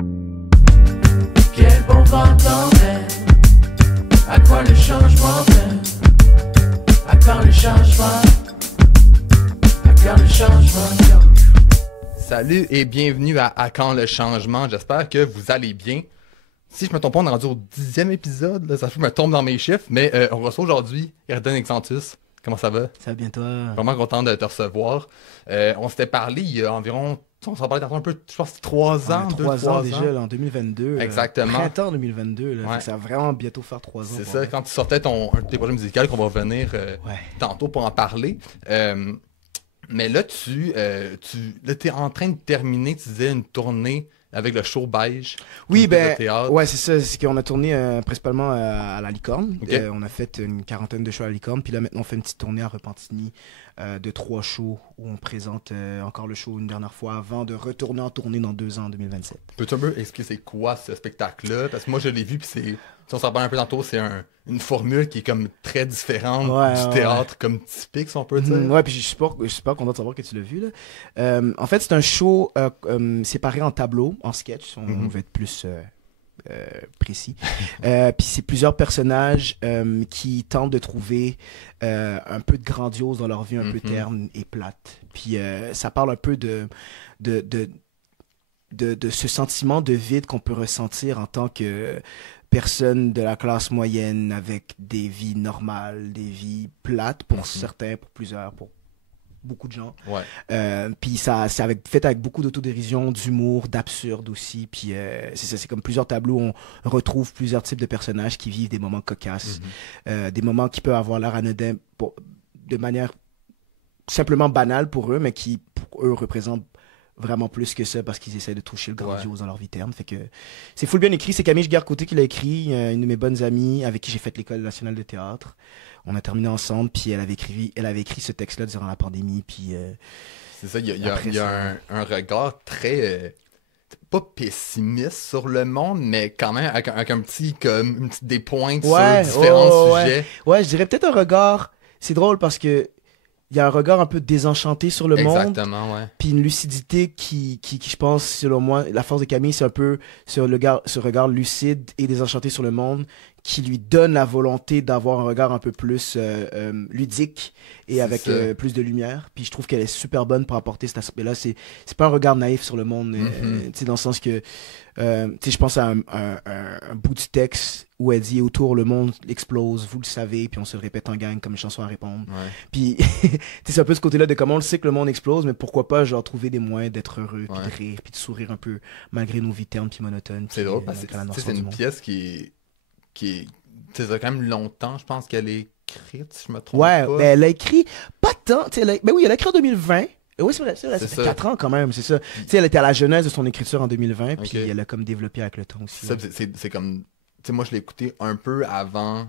Quel bon vent t'emmène. À quoi le changement mène. À quand le changement. À quand le changement. Salut et bienvenue à quand le changement. J'espère que vous allez bien. Si je me trompe pas, on est rendu au 10e épisode. Là, ça fait que je me tombe dans mes chiffres. Mais on reçoit aujourd'hui Erden Exantus. Comment ça va? Ça va bien toi? Vraiment content de te recevoir. On s'était parlé il y a environ... On s'en parlait un peu, je pense, 3 ans. 3 ans déjà, là, en 2022. Exactement. Printemps 2022. Là, Ouais. Ça va vraiment bientôt faire 3 ans. C'est ça, quand tu sortais un de tes projets musicaux qu'on va revenir tantôt pour en parler. Mais là, tu es en train de terminer, tu disais, une tournée avec le show Beige. Oui, de théâtre. ouais, c'est ça. C'est qu'on a tourné principalement à la Licorne. Okay. On a fait une quarantaine de shows à la Licorne. Puis là, maintenant, on fait une petite tournée à Repentigny de 3 shows où on présente encore le show une dernière fois avant de retourner en tournée dans 2 ans, en 2027. Peux-tu un peu expliquer c'est quoi ce spectacle-là? Parce que moi, je l'ai vu, puis c'est... Si on s'en parle un peu tantôt, c'est une formule qui est comme très différente du théâtre, comme typique, si on peut dire. Ouais, puis je suis super content de savoir que tu l'as vu, là. En fait, c'est un show séparé en tableaux, en sketch, on va être plus précis. Puis c'est plusieurs personnages qui tentent de trouver un peu de grandiose dans leur vie, un peu terne et plate. Puis ça parle un peu de ce sentiment de vide qu'on peut ressentir en tant que personne de la classe moyenne avec des vies normales, des vies plates pour certains, pour plusieurs, pour beaucoup de gens. Ouais. Puis c'est fait avec beaucoup d'autodérision, d'humour, d'absurde aussi. Puis c'est ça, c'est comme plusieurs tableaux où on retrouve plusieurs types de personnages qui vivent des moments cocasses, des moments qui peuvent avoir l'air anodins de manière simplement banale pour eux, mais qui pour eux représentent vraiment plus que ça parce qu'ils essaient de toucher le grandiose dans leur vie terne. Fait que c'est full bien écrit. C'est Camille Giguère-Côté qui l'a écrit, une de mes bonnes amies avec qui j'ai fait l'École nationale de théâtre. On a terminé ensemble, puis elle avait écrit ce texte-là durant la pandémie. Puis c'est ça, il y a un regard très... pas pessimiste sur le monde, mais quand même avec un petit comme une petite dépointe sur différents sujets. Ouais, je dirais peut-être un regard... C'est drôle parce que il y a un regard un peu désenchanté sur le monde. Exactement, ouais. Puis une lucidité qui, je pense, selon moi, la force de Camille, c'est un peu ce regard lucide et désenchanté sur le monde qui lui donne la volonté d'avoir un regard un peu plus ludique et avec plus de lumière. Puis je trouve qu'elle est super bonne pour apporter cet aspect-là. C'est pas un regard naïf sur le monde, tu sais, dans le sens que, tu sais, je pense à un bout du texte où elle dit « Autour, le monde explose, vous le savez, puis on se le répète en gang comme une chanson à répondre. Ouais. » Puis, c'est un peu ce côté-là de comment on le sait que le monde explose, mais pourquoi pas, genre, trouver des moyens d'être heureux, puis de rire, puis de sourire un peu, malgré nos vies ternes, puis monotones. C'est drôle, parce que c'est une pièce qui est... Ça fait quand même longtemps, je pense qu'elle est écrite, si je me trompe pas. Ouais, ben elle a écrit pas tant, ben oui, elle a écrit en 2020. Oui, c'est vrai, ça fait 4 ans quand même, c'est ça. Tu sais, elle était à la genèse de son écriture en 2020, puis elle a comme développé avec le temps aussi. C'est comme... Tu sais, moi, je l'ai écouté un peu avant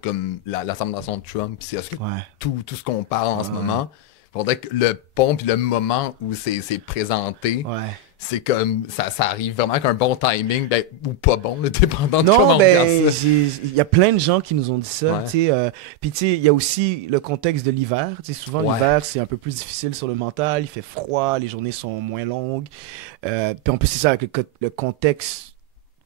comme l'assemblation de Trump, puis tout ce qu'on parle en ce moment. Faudrait que le pont puis le moment où c'est présenté, c'est comme ça arrive vraiment avec un bon timing, ou pas bon, dépendant de comment on regarde ça. Il y a plein de gens qui nous ont dit ça, tu sais. Puis tu sais, il y a aussi le contexte de l'hiver. Tu sais, souvent l'hiver c'est un peu plus difficile sur le mental, il fait froid, les journées sont moins longues. Puis en plus c'est ça, avec le contexte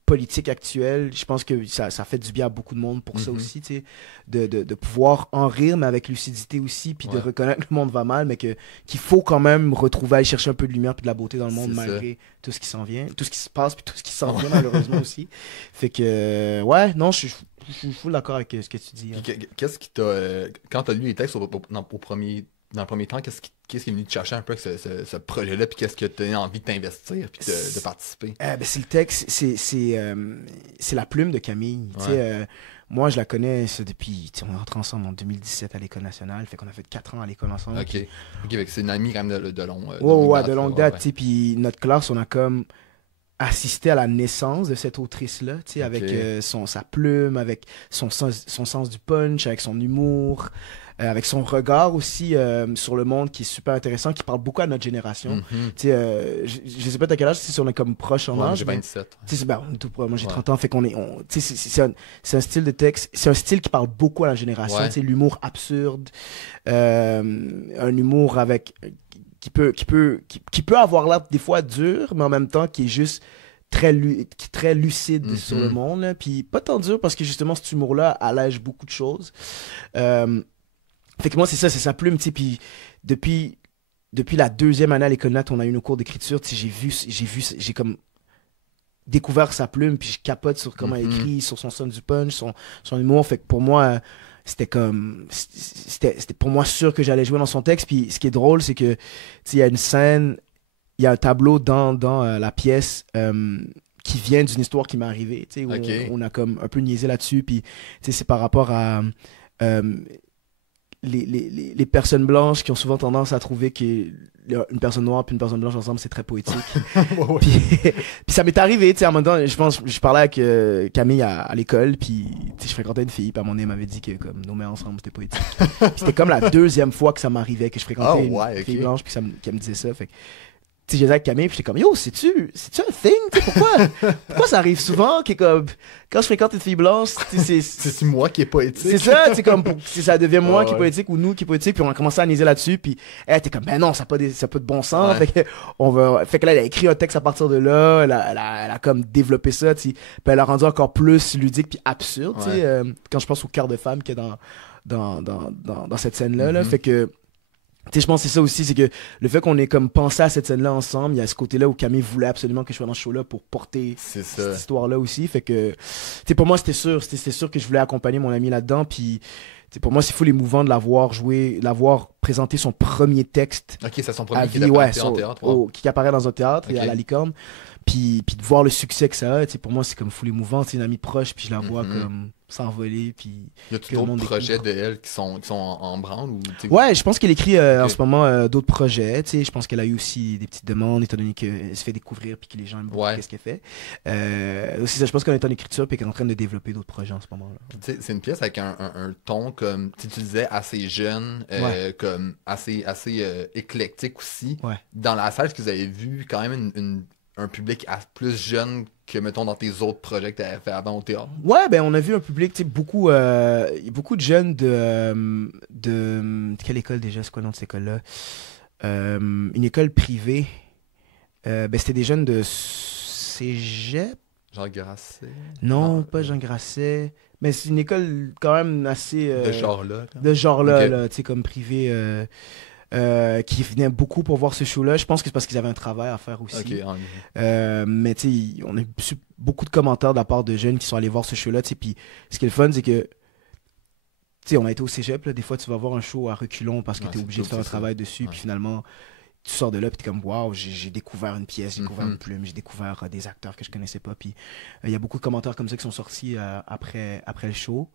politique actuelle, je pense que ça fait du bien à beaucoup de monde pour ça aussi, tu sais, de pouvoir en rire, mais avec lucidité aussi, puis de reconnaître que le monde va mal, mais qu'il faut quand même retrouver, aller chercher un peu de lumière puis de la beauté dans le monde, malgré tout ce qui s'en vient, tout ce qui se passe, puis tout ce qui s'en vient, malheureusement aussi. Fait que, non, je suis full d'accord avec ce que tu dis. Hein. Qu'est-ce qui t'a... quand t'as lu les textes dans le premier temps, qu'est-ce qui est venu te chercher un peu avec ce projet-là, puis qu'est-ce que tu as envie de t'investir, puis de participer? C'est le texte, c'est la plume de Camille. Moi, je la connais depuis... On est rentrés ensemble en 2017 à l'École nationale, fait qu'on a fait 4 ans à l'école ensemble. OK, c'est une amie quand même de longue date. Puis notre classe, on a comme assisté à la naissance de cette autrice-là, avec sa plume, avec son sens du punch, avec son humour... avec son regard aussi sur le monde qui est super intéressant, qui parle beaucoup à notre génération. Je sais pas à quel âge, si on est comme proche en âge. J'ai 27. Moi j'ai 30 ans, fait qu'on est... c'est un style de texte, c'est un style qui parle beaucoup à la génération, l'humour absurde, un humour avec... qui peut avoir l'air des fois dur, mais en même temps qui est juste très lucide sur le monde, là. Puis pas tant dur parce que justement cet humour-là allège beaucoup de choses. Fait que moi c'est sa plume, tu sais. Puis depuis la 2e année à l'école Nat, on a eu nos cours d'écriture, tu sais, j'ai comme découvert sa plume, puis je capote sur comment elle écrit, sur son son du punch, son humour. Fait que pour moi c'était pour moi sûr que j'allais jouer dans son texte. Puis ce qui est drôle, c'est que tu sais, il y a une scène, il y a un tableau dans la pièce qui vient d'une histoire qui m'est arrivée, tu sais, où on a comme un peu niaisé là-dessus. Puis tu sais, c'est par rapport à les personnes blanches qui ont souvent tendance à trouver qu'une personne noire puis une personne blanche ensemble, c'est très poétique. Puis ça m'est arrivé, tu sais, à un moment donné, je parlais avec Camille à l'école, puis tu sais, je fréquentais une fille, puis à un moment donné, elle m'avait dit que comme nos mères ensemble, c'était poétique. C'était comme la 2e fois que ça m'arrivait, que je fréquentais une fille blanche, puis qu'elle me disait ça. Fait que tu sais, j'étais avec Camille, puis j'étais comme, yo, c'est-tu un thing? T'sais, pourquoi ça arrive souvent que comme, quand je fréquente une fille blanche, c'est moi qui est poétique. C'est ça, c'est comme, ça devient moi qui est poétique ou nous qui est poétique, puis on a commencé à niaiser là-dessus, puis elle était comme, ben non, ça n'a pas de bon sens. Fait que là, elle a écrit un texte à partir de là, elle a comme développé ça, puis elle l'a rendu encore plus ludique puis absurde, tu sais, quand je pense au cœur de femme qu'il y a dans cette scène-là, là. Fait que, tu sais, je pense que c'est ça aussi, c'est que le fait qu'on ait comme pensé à cette scène-là ensemble, il y a ce côté-là où Camille voulait absolument que je sois dans ce show-là pour porter cette histoire-là aussi. Fait que, tu sais, pour moi, c'était sûr que je voulais accompagner mon ami là-dedans. Puis, tu sais, pour moi, c'est fou émouvant de l'avoir présenté son premier texte. Ok, c'est son premier qui apparaît en théâtre. Qui apparaît dans un théâtre, à la Licorne. Puis de voir le succès que ça a, tu sais, pour moi, c'est comme fou émouvant. C'est une amie proche, puis je la vois comme s'envoler. Puis y a d'autres projets de elle qui sont en branle ou ouais, je pense qu'elle écrit en ce moment d'autres projets. Tu sais, je pense qu'elle a eu aussi des petites demandes étant donné qu'elle se fait découvrir puis que les gens aiment beaucoup ce qu'elle fait. Aussi, je pense qu'elle est en écriture puis qu'elle est en train de développer d'autres projets en ce moment-là. C'est une pièce avec un ton comme tu disais assez jeune, comme assez éclectique aussi. Dans la salle que vous avez vu quand même un public plus jeune que, mettons, dans tes autres projets que tu avais fait avant au théâtre? Ouais, ben on a vu un public, tu sais, beaucoup de jeunes de quelle école déjà? C'est quoi le nom de cette école-là? Une école privée. Ben c'était des jeunes de cégep. Jean Grasset? Non, pas Jean Grasset. Mais c'est une école quand même assez... de genre-là? De genre-là, là, tu sais, comme privé... qui venaient beaucoup pour voir ce show-là. Je pense que c'est parce qu'ils avaient un travail à faire aussi. Mais tu sais, on a eu beaucoup de commentaires de la part de jeunes qui sont allés voir ce show-là. Puis ce qui est le fun, c'est que tu sais, on a été au cégep. Là, des fois, tu vas voir un show à reculons parce que tu es obligé de faire un travail dessus. Puis finalement, tu sors de là, puis tu es comme, waouh, j'ai découvert une pièce, j'ai découvert une plume, j'ai découvert des acteurs que je connaissais pas. Puis il y a beaucoup de commentaires comme ça qui sont sortis après le show.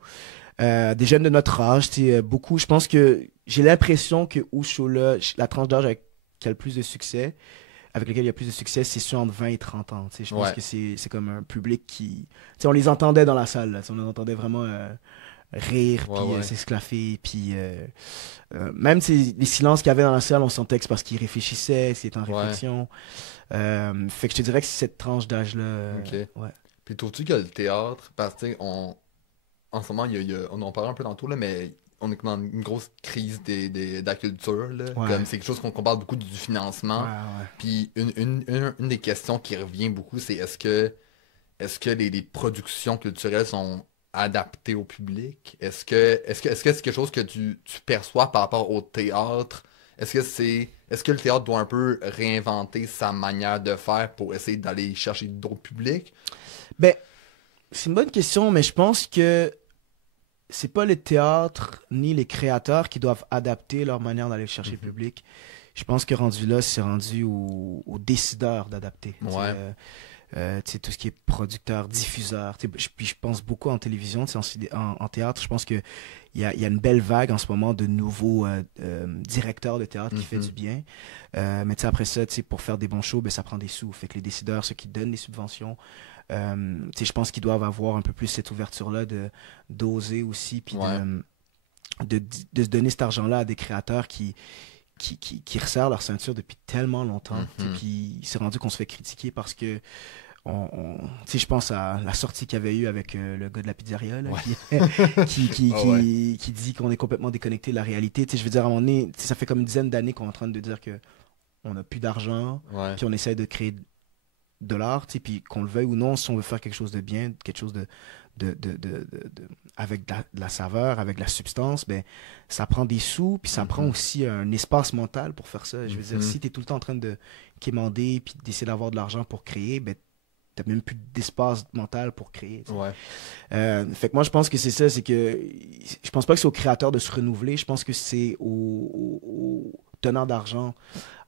Des jeunes de notre âge, beaucoup. Je pense que j'ai l'impression que au show-là, la tranche d'âge qui a le plus de succès, avec lequel il y a plus de succès, c'est ceux entre 20 et 30 ans. Je pense que c'est comme un public qui... on les entendait dans la salle, là, on les entendait vraiment rire, puis s'esclaffer, puis même les silences qu'il y avait dans la salle, on sentait que c'est parce qu'ils réfléchissaient, c'était en réflexion. Fait que je te dirais que c'est cette tranche d'âge-là. Puis trouves-tu que le théâtre, parce que en ce moment, on en parlait un peu tantôt, là, mais on est dans une grosse crise de la culture. Là. Comme c'est quelque chose qu'on parle beaucoup du financement. Puis une des questions qui revient beaucoup, c'est est-ce que les productions culturelles sont adaptées au public? Est-ce que c'est quelque chose que tu perçois par rapport au théâtre? Est-ce que le théâtre doit un peu réinventer sa manière de faire pour essayer d'aller chercher d'autres publics? Ben, c'est une bonne question, mais je pense que c'est pas le théâtre ni les créateurs qui doivent adapter leur manière d'aller chercher le public. Je pense que rendu là, c'est rendu aux décideurs d'adapter. Tout ce qui est producteur, diffuseur. Puis je pense beaucoup en télévision, en théâtre. Je pense qu'il y a une belle vague en ce moment de nouveaux directeurs de théâtre qui fait du bien. Mais après ça, pour faire des bons shows, ça prend des sous. Fait que les décideurs, ceux qui donnent les subventions, je pense qu'ils doivent avoir un peu plus cette ouverture-là d'oser aussi, puis de se donner cet argent-là à des créateurs qui resserrent leur ceinture depuis tellement longtemps. Puis il s'est rendu qu'on se fait critiquer parce que je pense à la sortie qu'il y avait eu avec le gars de la pizzeria là, qui dit qu'on est complètement déconnecté de la réalité. Je veux dire, à un moment donné, ça fait comme une dizaine d'années qu'on est en train de dire que on n'a plus d'argent, Ouais. puis on essaie de créer de l'art, puis qu'on le veuille ou non, si on veut faire quelque chose de bien, quelque chose avec de la saveur, avec de la substance, ben, ça prend des sous, puis ça prend aussi un espace mental pour faire ça. Je veux dire, si tu es tout le temps en train de quémander, puis d'essayer d'avoir de l'argent pour créer, ben, t'as même plus d'espace mental pour créer. Ouais. Fait que moi, je pense que c'est ça, c'est que je pense pas que c'est aux créateurs de se renouveler, je pense que c'est aux tenants d'argent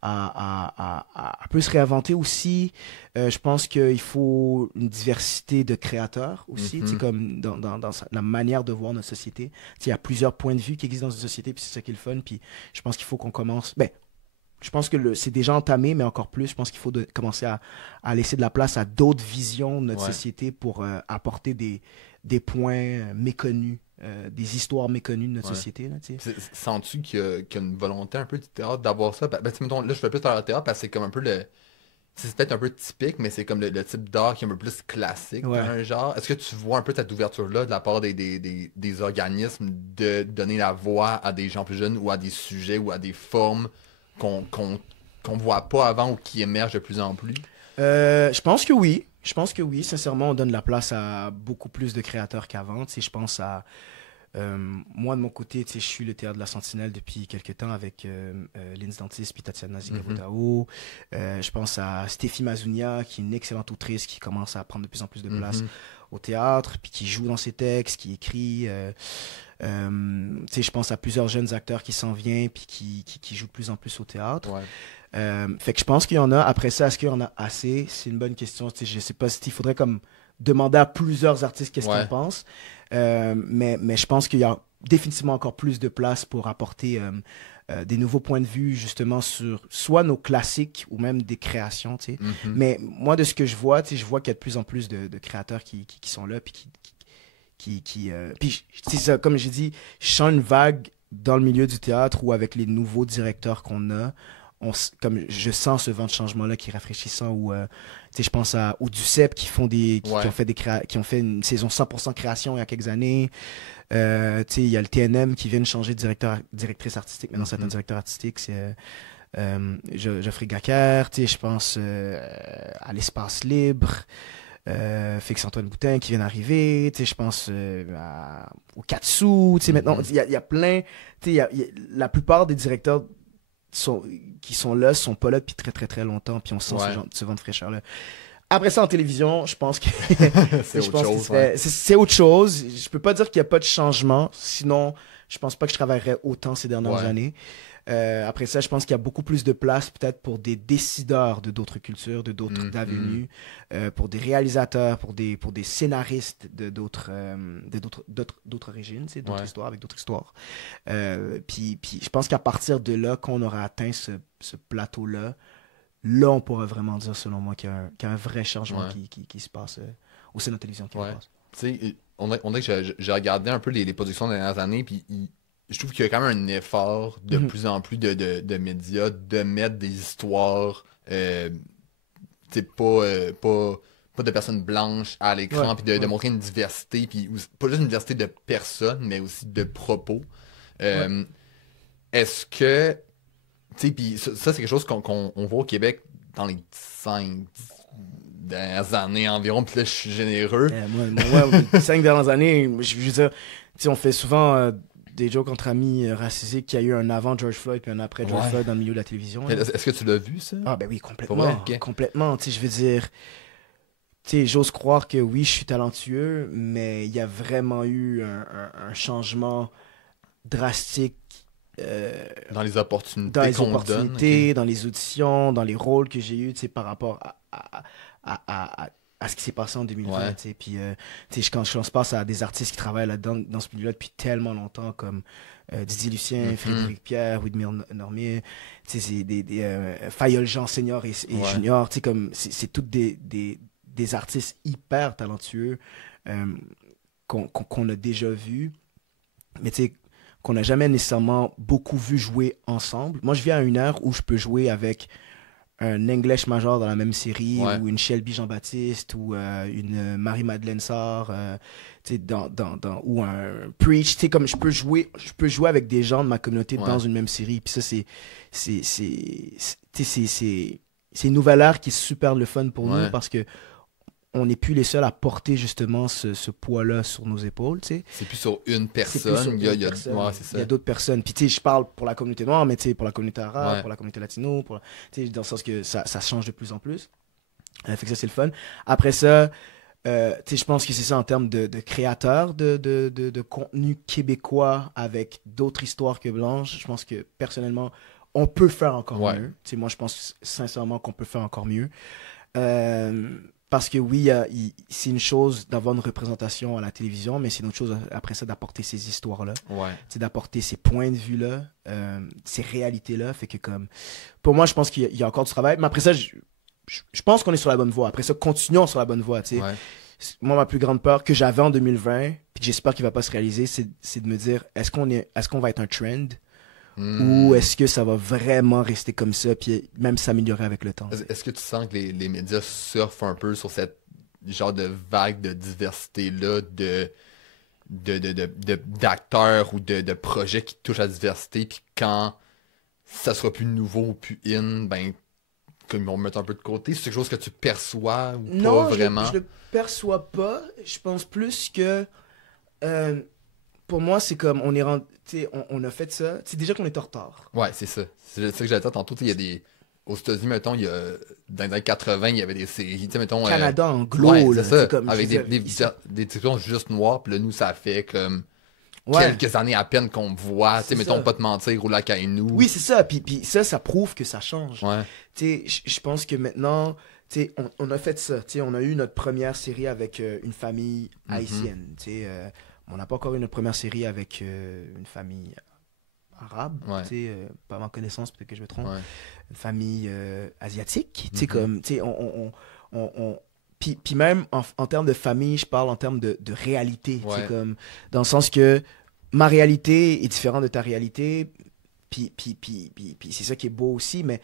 à un peu se réinventer aussi. Je pense qu'il faut une diversité de créateurs aussi, tu sais, comme dans la manière de voir notre société. Il y a plusieurs points de vue qui existent dans une société, puis c'est ça qui est le fun, puis je pense qu'il faut qu'on commence... Ben, je pense que c'est déjà entamé, mais encore plus, je pense qu'il faut commencer à laisser de la place à d'autres visions de notre société pour apporter des points méconnus, des histoires méconnues de notre société. Là, sens-tu qu'il y a une volonté un peu du théâtre d'avoir ça? Ben, mettons, là, je fais plus dans le théâtre parce que c'est comme un peu c'est peut-être un peu typique, mais c'est comme le type d'art qui est un peu plus classique dans un genre. Est-ce que tu vois un peu cette ouverture-là de la part des organismes de donner la voix à des gens plus jeunes ou à des sujets ou à des formes qu'on voit pas avant ou qui émergent de plus en plus? Je pense que oui. Je pense que oui. Sincèrement, on donne la place à beaucoup plus de créateurs qu'avant. Je pense à... moi, de mon côté, je suis le Théâtre de la Sentinelle depuis quelques temps avec Linz Dantis puis Tatiana Zigavodao. Je pense à Stéphie Mazounia, qui est une excellente autrice qui commence à prendre de plus en plus de place au théâtre, puis qui joue dans ses textes, qui écrit. Je pense à plusieurs jeunes acteurs qui s'en viennent puis qui jouent de plus en plus au théâtre. Fait que je pense qu'il y en a. Après ça, est-ce qu'il y en a assez? C'est une bonne question. Je sais pas s'il faudrait comme demander à plusieurs artistes qu'est-ce qu'ils pensent. Mais je pense qu'il y a définitivement encore plus de place pour apporter des nouveaux points de vue justement sur soit nos classiques ou même des créations. Mais moi, de ce que je vois qu'il y a de plus en plus de créateurs qui sont là puis puis c'est ça, comme j'ai dit, je sens une vague dans le milieu du théâtre où avec les nouveaux directeurs qu'on a, comme je sens ce vent de changement-là qui est rafraîchissant. Où, je pense au Ducep qui ont fait une saison 100% création il y a quelques années. Il y a le TNM qui vient de changer de directrice artistique. Maintenant, c'est un directeur artistique. C'est Geoffrey Gacker. Je pense à l'Espace Libre. Félix-Antoine Boutin qui vient d'arriver. Je pense au Katsu. Maintenant, il y a plein... la plupart des directeurs qui sont là, sont pas là depuis très très très longtemps, puis on sent ce vent de fraîcheur là. Après ça, en télévision, je pense que c'est autre chose. Je peux pas dire qu'il y a pas de changement, sinon je pense pas que je travaillerais autant ces dernières années. Après ça, je pense qu'il y a beaucoup plus de place peut-être pour des décideurs de d'autres cultures, de d'autres avenues, pour des réalisateurs, pour des scénaristes d'autres origines, d'autres histoires avec d'autres histoires. Puis je pense qu'à partir de là, qu'on aura atteint ce plateau-là, là, on pourra vraiment dire, selon moi, qu'il y a un vrai changement qui se passe au sein de la télévision. Qui passe. Tu sais, on dirait que j'ai regardé un peu les productions des dernières années, puis je trouve qu'il y a quand même un effort de plus en plus de médias de mettre des histoires pas de personnes blanches à l'écran, puis de montrer une diversité, puis pas juste une diversité de personnes, mais aussi de propos. Est-ce que... Tu sais, puis ça c'est quelque chose qu'on voit au Québec dans les 5 dernières années environ, puis là, je suis généreux. Moi, les 5 dernières années, je veux dire, on fait souvent... des jokes entre amis racisés qu'il y a eu un avant George Floyd puis un après George Floyd dans le milieu de la télévision. Est-ce que tu l'as vu, ça? Ah ben oui, complètement. Complètement. Je veux dire, j'ose croire que oui, je suis talentueux, mais il y a vraiment eu un changement drastique dans les opportunités, dans les auditions, dans les rôles que j'ai eus par rapport à ce qui s'est passé en 2020. Puis quand je pense à des artistes qui travaillent là-dedans, dans ce milieu-là depuis tellement longtemps, comme Didier Lucien, Frédéric Pierre, Widmir Normier, Fayol Jean Senior et Junior, c'est tous des artistes hyper talentueux qu'on a déjà vus, mais qu'on n'a jamais nécessairement beaucoup vu jouer ensemble. Moi, je viens à une heure où je peux jouer avec un English Major dans la même série, ou une Shelby Jean-Baptiste, ou une Marie-Madeleine Sarr, ou un Preach, comme je peux jouer avec des gens de ma communauté dans une même série, puis ça c'est une nouvelle ère qui est super le fun pour nous, parce que on n'est plus les seuls à porter justement ce poids-là sur nos épaules, tu sais. C'est plus sur une personne, il y a d'autres personnes. Puis tu sais, je parle pour la communauté noire, mais tu sais, pour la communauté arabe, pour la communauté latino, tu sais, dans le sens que ça change de plus en plus. Fait que ça, c'est le fun. Après ça, tu sais, je pense que c'est ça en termes de créateurs de contenu québécois avec d'autres histoires que blanches. Je pense que, personnellement, on peut faire encore mieux. Tu sais, moi, je pense sincèrement qu'on peut faire encore mieux. Parce que oui, c'est une chose d'avoir une représentation à la télévision, mais c'est une autre chose après ça d'apporter ces histoires-là. D'apporter ces points de vue-là, ces réalités-là. Fait que comme, pour moi, je pense qu'il y a encore du travail. Mais après ça, je pense qu'on est sur la bonne voie. Après ça, continuons sur la bonne voie. Moi, ma plus grande peur que j'avais en 2020, puis que j'espère qu'il ne va pas se réaliser, c'est de me dire, est-ce qu'on va être un trend? Ou est-ce que ça va vraiment rester comme ça, puis même s'améliorer avec le temps? Est-ce que tu sens que les médias surfent un peu sur cette genre de vague de diversité-là, d'acteurs ou de projets qui touchent à la diversité, puis quand ça sera plus nouveau ou plus ben, comme ils vont mettre un peu de côté, c'est quelque chose que tu perçois ou pas vraiment? Non, je le perçois pas. Je pense plus que... pour moi, c'est comme on a fait ça. C'est déjà qu'on est en retard. Ouais, c'est ça. C'est ça que j'allais dire tantôt. Il y a des. Aux États-Unis, mettons, dans les années 80, il y avait des séries. Mettons, Canada anglo, c'est ça. Comme, avec des discussions juste noires. Puis là, nous, ça fait comme quelques années à peine qu'on voit. Mettons, Pas te mentir ou La Caïnou. Oui, c'est ça. Puis ça prouve que ça change. Ouais. Je pense que maintenant, on a fait ça. On a eu notre première série avec une famille haïtienne. On n'a pas encore eu notre première série avec une famille arabe, pas à ma connaissance, peut-être que je me trompe, une famille asiatique, comme, puis même en termes de famille, je parle en termes de réalité, comme, dans le sens que ma réalité est différente de ta réalité, puis c'est ça qui est beau aussi, mais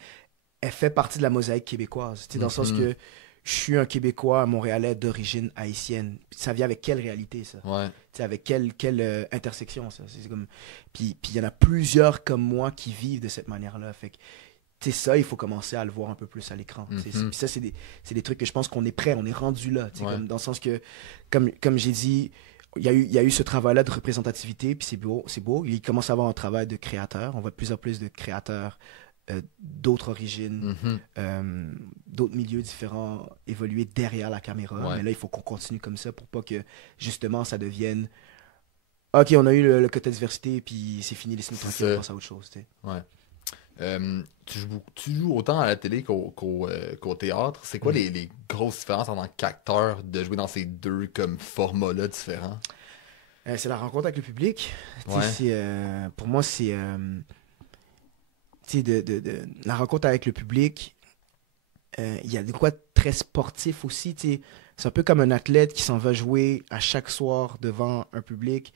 elle fait partie de la mosaïque québécoise, dans le sens que je suis un Québécois montréalais d'origine haïtienne. Ça vient avec quelle réalité, ça? Avec quelle intersection, ça? C'est comme... Puis il y en a plusieurs comme moi qui vivent de cette manière-là. Fait que, ça, il faut commencer à le voir un peu plus à l'écran. Puis ça, c'est des trucs que je pense qu'on est prêt, on est rendu là. Comme, dans le sens que, comme j'ai dit, il y a eu ce travail-là de représentativité, puis c'est beau. Il commence à avoir un travail de créateur. On voit de plus en plus de créateurs d'autres origines, d'autres milieux différents évoluer derrière la caméra. Mais là, il faut qu'on continue comme ça pour pas que, justement, ça devienne OK, on a eu le quota diversité, puis c'est fini, laissez-nous tranquille, on passe à autre chose. Tu joues autant à la télé qu'au théâtre. C'est quoi les grosses différences en tant qu'acteur de jouer dans ces deux comme formats-là différents? C'est la rencontre avec le public. Pour moi, c'est... la rencontre avec le public, il y a de quoi très sportif aussi. C'est un peu comme un athlète qui s'en va jouer à chaque soir devant un public,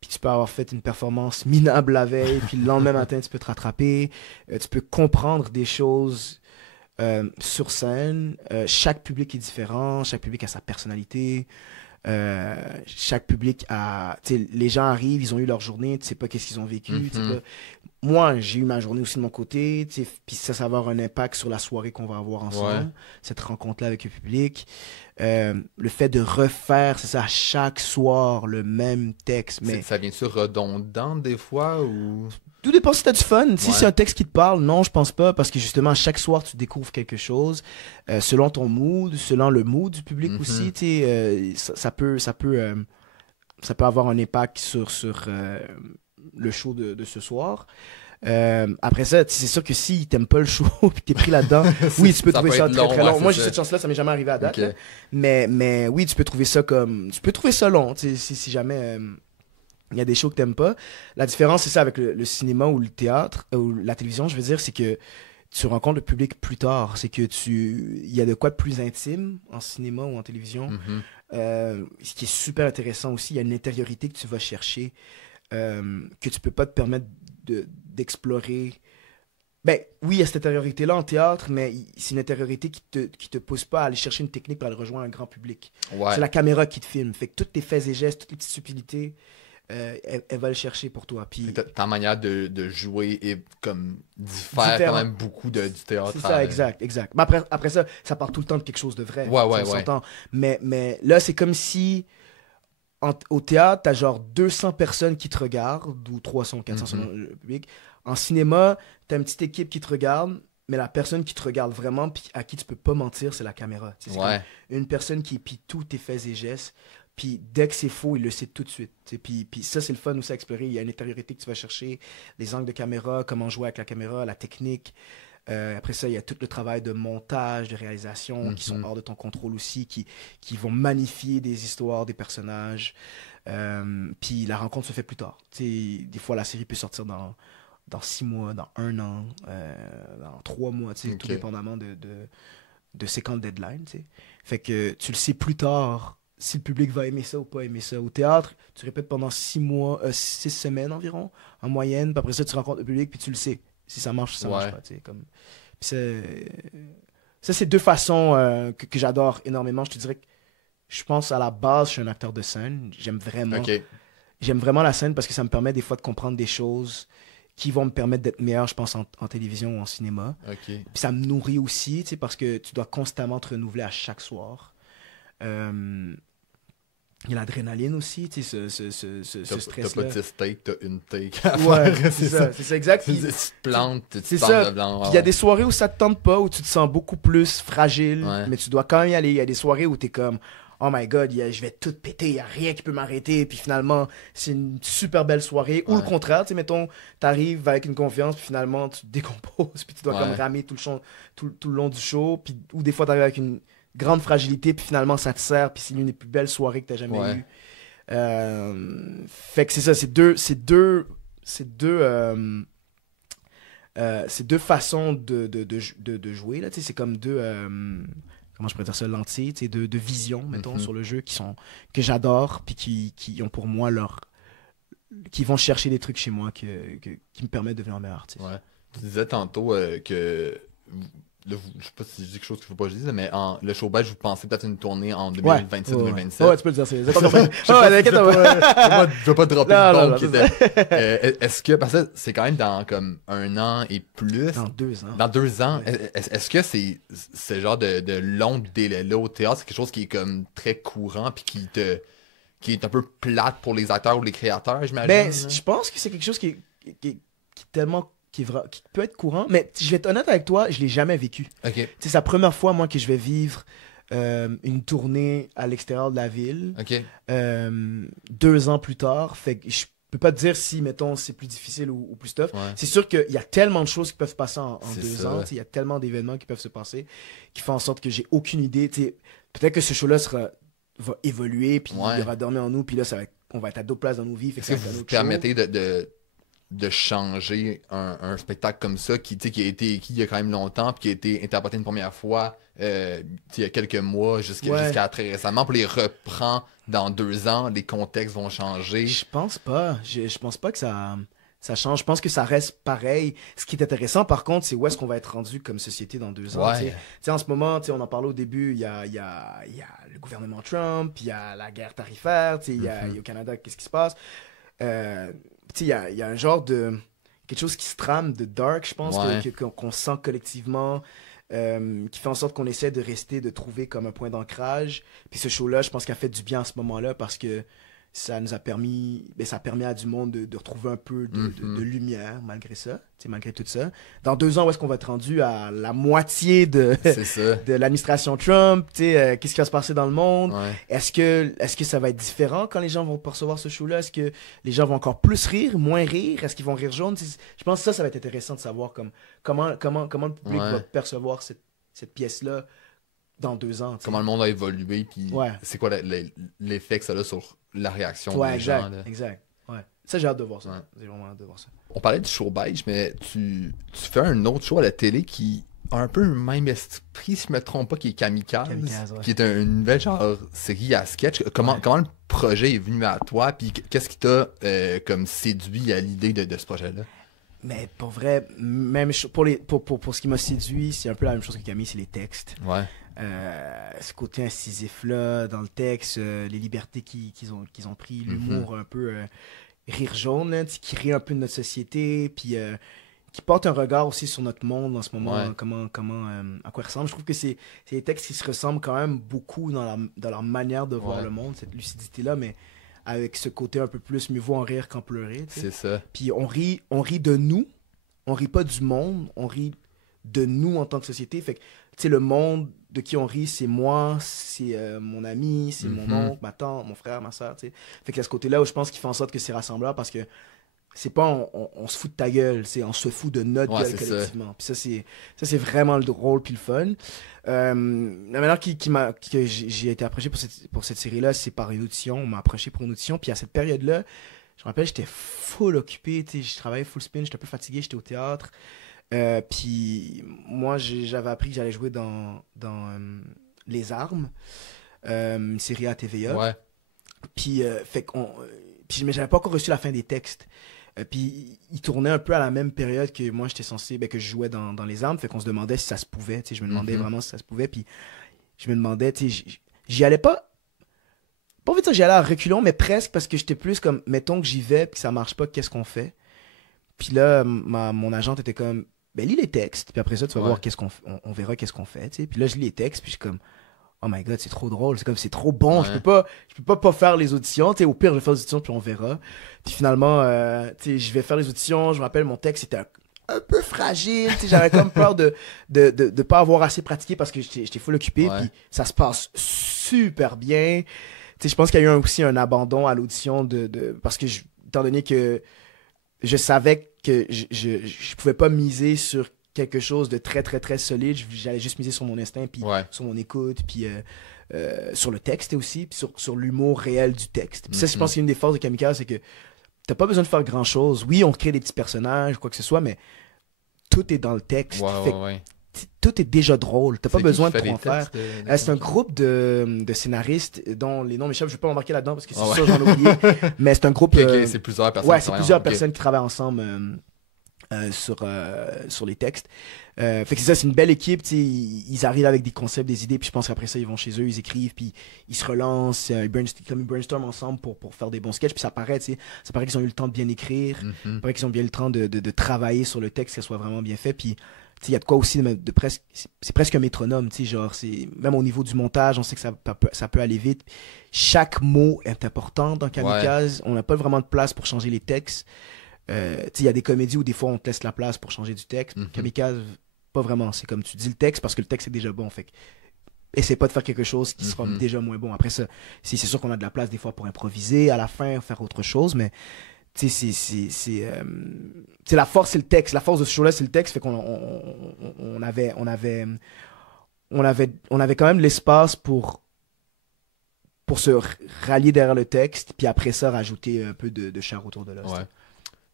puis tu peux avoir fait une performance minable la veille, puis le lendemain matin, tu peux te rattraper. Tu peux comprendre des choses sur scène. Chaque public est différent, chaque public a sa personnalité. Chaque public a... Les gens arrivent, ils ont eu leur journée, tu sais pas qu'est-ce qu'ils ont vécu. Moi, j'ai eu ma journée aussi de mon côté, puis ça va avoir un impact sur la soirée qu'on va avoir ensemble, cette rencontre-là avec le public. Le fait de refaire, c'est ça, chaque soir, le même texte. Mais ça vient-tu redondant des fois ou... Tout dépend si t'as du fun. Si c'est un texte qui te parle, non, je pense pas, parce que justement, chaque soir, tu découvres quelque chose, selon ton mood, selon le mood du public aussi, ça peut avoir un impact sur le show de ce soir. Après ça, c'est sûr que si t'aimes pas le show et que t'es pris là-dedans, oui, tu peux trouver ça très très long. Moi, j'ai cette chance-là, ça m'est jamais arrivé à date. Mais oui, tu peux trouver ça long, si jamais il y a des shows que t'aimes pas. La différence, c'est ça avec le cinéma ou le théâtre, ou la télévision, je veux dire, c'est que tu rencontres le public plus tard. C'est que il y a de quoi de plus intime en cinéma ou en télévision. Ce qui est super intéressant aussi, il y a une intériorité que tu vas chercher que tu peux pas te permettre d'explorer Ben oui, il y a cette intériorité-là en théâtre, mais c'est une intériorité qui te pousse pas à aller chercher une technique pour aller rejoindre un grand public. Ouais. C'est la caméra qui te filme. Fait que tous tes faits et gestes, toutes les petites subtilités, elle va le chercher pour toi. Puis Ta manière de jouer est comme diffère quand même beaucoup du théâtre. C'est ça, exact. Mais après ça, ça part tout le temps de quelque chose de vrai. Ouais. S'entend. Mais là, c'est comme si au théâtre, t'as genre 200 personnes qui te regardent, ou 300, 400 selon le public. En cinéma, t'as une petite équipe qui te regarde, mais la personne qui te regarde vraiment, puis à qui tu peux pas mentir, c'est la caméra. C'est comme une personne qui épie tous tes faits et gestes. Puis dès que c'est faux, il le sait tout de suite. Puis ça, c'est le fun aussi à explorer. Il y a une intériorité que tu vas chercher, les angles de caméra, comment jouer avec la caméra, la technique. Après ça, il y a tout le travail de montage, de réalisation qui sont hors de ton contrôle aussi, qui vont magnifier des histoires, des personnages. Puis la rencontre se fait plus tard. Des fois, la série peut sortir dans 6 mois, dans 1 an, dans 3 mois, tout dépendamment de c'est quand le deadline. T'sais. Fait que tu le sais plus tard si le public va aimer ça ou pas aimer ça. Au théâtre, tu répètes pendant 6 semaines environ, en moyenne, puis après ça, tu rencontres le public, puis tu le sais. Si ça marche, ça marche pas. Comme... Ça, c'est 2 façons que j'adore énormément. Je te dirais que je pense à la base, je suis un acteur de scène. J'aime vraiment la scène parce que ça me permet des fois de comprendre des choses qui vont me permettre d'être meilleur, je pense, en télévision ou en cinéma. Puis ça me nourrit aussi, parce que tu dois constamment te renouveler à chaque soir. Il y a l'adrénaline aussi, tu sais, ce stress-là. T'as pas 10 takes, t'as une take. Ouais, c'est ça, exact. Tu te plantes, tu te ça. de blanc. Puis il y a des soirées où ça te tente pas, où tu te sens beaucoup plus fragile, mais tu dois quand même y aller. Il y a des soirées où t'es comme, oh my god, je vais tout péter, il y a rien qui peut m'arrêter. Puis finalement, c'est une super belle soirée. Ou le contraire, tu sais, mettons, t'arrives avec une confiance, puis finalement, tu te décomposes, puis tu dois comme ramer tout le long du show. Puis, ou des fois, t'arrives avec une grande fragilité, puis finalement ça te sert, puis c'est l'une des plus belles soirées que t'as jamais eues. Fait que c'est ça, c'est deux façons de jouer, là, c'est comme deux, comment je pourrais dire ça, lentilles, de vision, mettons, sur le jeu, que j'adore, puis qui ont pour moi qui vont chercher des trucs chez moi qui me permettent de devenir un meilleur artiste. Ouais. Tu disais tantôt que... Là, je sais pas si je dis quelque chose qu'il faut pas que je dise, mais le showbase, vous pensez peut-être une tournée en 2026-2027. Ouais, tu peux le dire, c'est exactement. Je veux pas dropper le ton qui était. Est-ce que, parce que c'est quand même dans comme 1 an et plus. Dans 2 ans. Dans 2 ans. Est-ce que c'est ce genre de long délai-là au théâtre, c'est quelque chose qui est comme très courant puis qui est un peu plate pour les acteurs ou les créateurs, j'imagine? Ben, je pense que c'est quelque chose qui est tellement... qui peut être courant, mais je vais être honnête avec toi, je l'ai jamais vécu. C'est la première fois, moi, que je vais vivre une tournée à l'extérieur de la ville. 2 ans plus tard, fait que je peux pas te dire si, mettons, c'est plus difficile ou plus tough. C'est sûr qu'il y a tellement de choses qui peuvent se passer en 2 ans, il y a tellement d'événements qui peuvent se passer, qui font en sorte que j'ai aucune idée. Peut-être que ce show-là va évoluer, puis il va dormir en nous, puis là, on va être à d'autres places dans nos vies. Est-ce que vous permettez de changer un spectacle comme ça qui a été écrit il y a quand même longtemps puis qui a été interprété une première fois il y a quelques mois jusqu'à très récemment, pour les reprendre dans 2 ans, les contextes vont changer? Je pense pas. Je pense pas que ça change. Je pense que ça reste pareil. Ce qui est intéressant, par contre, c'est où est-ce qu'on va être rendu comme société dans 2 ans. En ce moment, on en parlait au début, il y a le gouvernement Trump, il y a la guerre tarifaire, il y a au Canada, qu'est-ce qui se passe? Il y a un genre de... quelque chose qui se trame de dark, je pense, qu'on sent collectivement, qui fait en sorte qu'on essaie de trouver comme un point d'ancrage. Puis ce show-là, je pense qu'il a fait du bien à ce moment-là parce que ça nous a permis, ça a permis à du monde de retrouver un peu de lumière malgré ça, malgré tout ça. Dans 2 ans, où est-ce qu'on va être rendu à la moitié de l'administration Trump? Qu'est-ce qui va se passer dans le monde? Est-ce que ça va être différent quand les gens vont percevoir ce show-là? Est-ce que les gens vont encore plus rire, moins rire? Est-ce qu'ils vont rire jaune? Je pense que ça va être intéressant de savoir comment le public va percevoir cette pièce-là dans 2 ans. Comment le monde a évolué, puis c'est quoi l'effet que ça a sur la réaction des gens. Exact. Ça, j'ai hâte de voir ça. J'ai vraiment hâte de voir ça. On parlait du show beige, mais tu fais un autre show à la télé qui a un peu le même esprit, si je me trompe pas, qui est Kamikaze, qui est une nouvelle genre série à sketch. Comment le projet est venu à toi, puis qu'est-ce qui t'a comme séduit à l'idée de ce projet-là? Mais pour vrai, même pour ce qui m'a séduit, c'est un peu la même chose que Camille, c'est les textes. Ouais. Ce côté incisif-là, dans le texte, les libertés qu'ils ont pris, l'humour un peu rire jaune, là, qui rit un peu de notre société, puis qui porte un regard aussi sur notre monde en ce moment, à quoi il ressemble. Je trouve que c'est des textes qui se ressemblent quand même beaucoup dans leur manière de voir le monde, cette lucidité-là, mais avec ce côté un peu plus mieux vaut en rire qu'en pleurer. C'est ça. Puis on rit de nous, on rit pas du monde, on rit de nous en tant que société. Fait que, tu sais, le monde de qui on rit, c'est moi, c'est mon ami, c'est mon oncle, ma tante, mon frère, ma soeur, tu sais. Fait qu'il y a ce côté-là où je pense qu'il fait en sorte que c'est rassembleur parce que c'est pas on se fout de ta gueule, c'est on se fout de notre gueule collectivement. Puis ça c'est vraiment le drôle puis le fun. La manière que j'ai été approché pour cette série-là, c'est par une audition. On m'a approché pour une audition. Puis à cette période-là, je me rappelle, j'étais full occupé. Je travaillais full spin, j'étais un peu fatigué, j'étais au théâtre. Puis moi, j'avais appris que j'allais jouer dans Les Armes, une série à TVA. Ouais. Puis, mais j'avais pas encore reçu la fin des textes. Puis il tournait un peu à la même période que moi j'étais censé, que je jouais dans Les Armes, fait qu'on se demandait si ça se pouvait, je me demandais vraiment si ça se pouvait, puis je me demandais, j'y allais pas envie de dire que j'y allais à reculons, mais presque, parce que j'étais plus comme, mettons que j'y vais, puis que ça marche pas, qu'est-ce qu'on fait? Puis là, mon agente était comme, lis les textes, puis après ça, tu vas voir on verra qu'est-ce qu'on fait, puis là, je lis les textes, puis je suis comme, oh my god, c'est trop drôle, c'est trop bon, je peux pas faire les auditions, au pire je vais faire les auditions puis on verra. Puis finalement, je vais faire les auditions, je me rappelle mon texte était un peu fragile, j'avais comme peur de pas avoir assez pratiqué parce que j'étais full occupé, puis ça se passe super bien. Je pense qu'il y a eu aussi un abandon à l'audition parce que étant donné que je savais que je pouvais pas miser sur quelque chose de très très très solide, j'allais juste miser sur mon instinct puis sur mon écoute puis sur le texte aussi puis sur l'humour réel du texte. Puis ça, je pense qu'une des forces de Kamikaze, c'est que t'as pas besoin de faire grand chose. Oui, on crée des petits personnages quoi que ce soit, mais tout est dans le texte. Tout est déjà drôle, t'as pas besoin de trop en faire. C'est un groupe de scénaristes dont les noms m'échappent, je vais pas m'embarquer là-dedans parce que c'est sûr j'en ai oublié, mais c'est un groupe c'est plusieurs personnes c'est plusieurs personnes qui travaillent ensemble sur les textes. Fait que c'est une belle équipe, ils arrivent avec des concepts, des idées, puis je pense qu'après ça, ils vont chez eux, ils écrivent, puis ils se relancent, ils brainstorment ensemble pour faire des bons sketchs, puis ça paraît qu'ils ont eu le temps de bien écrire, ça paraît qu'ils ont bien eu le temps de travailler sur le texte, que ça soit vraiment bien fait, puis il y a de quoi aussi de presque, c'est presque un métronome, genre, même au niveau du montage, on sait que ça peut aller vite. Chaque mot est important dans Kamikaze, on n'a pas vraiment de place pour changer les textes. Il y a des comédies où des fois on te laisse la place pour changer du texte. Kamikaze, pas vraiment. C'est comme tu dis le texte parce que le texte est déjà bon. Fait que essaie pas de faire quelque chose qui sera déjà moins bon. Après ça, c'est sûr qu'on a de la place des fois pour improviser à la fin, faire autre chose, mais la force, c'est le texte. La force de ce show-là, c'est le texte. Fait qu'on avait quand même l'espace pour se rallier derrière le texte, puis après ça, rajouter un peu de chair autour de l'os. Ouais.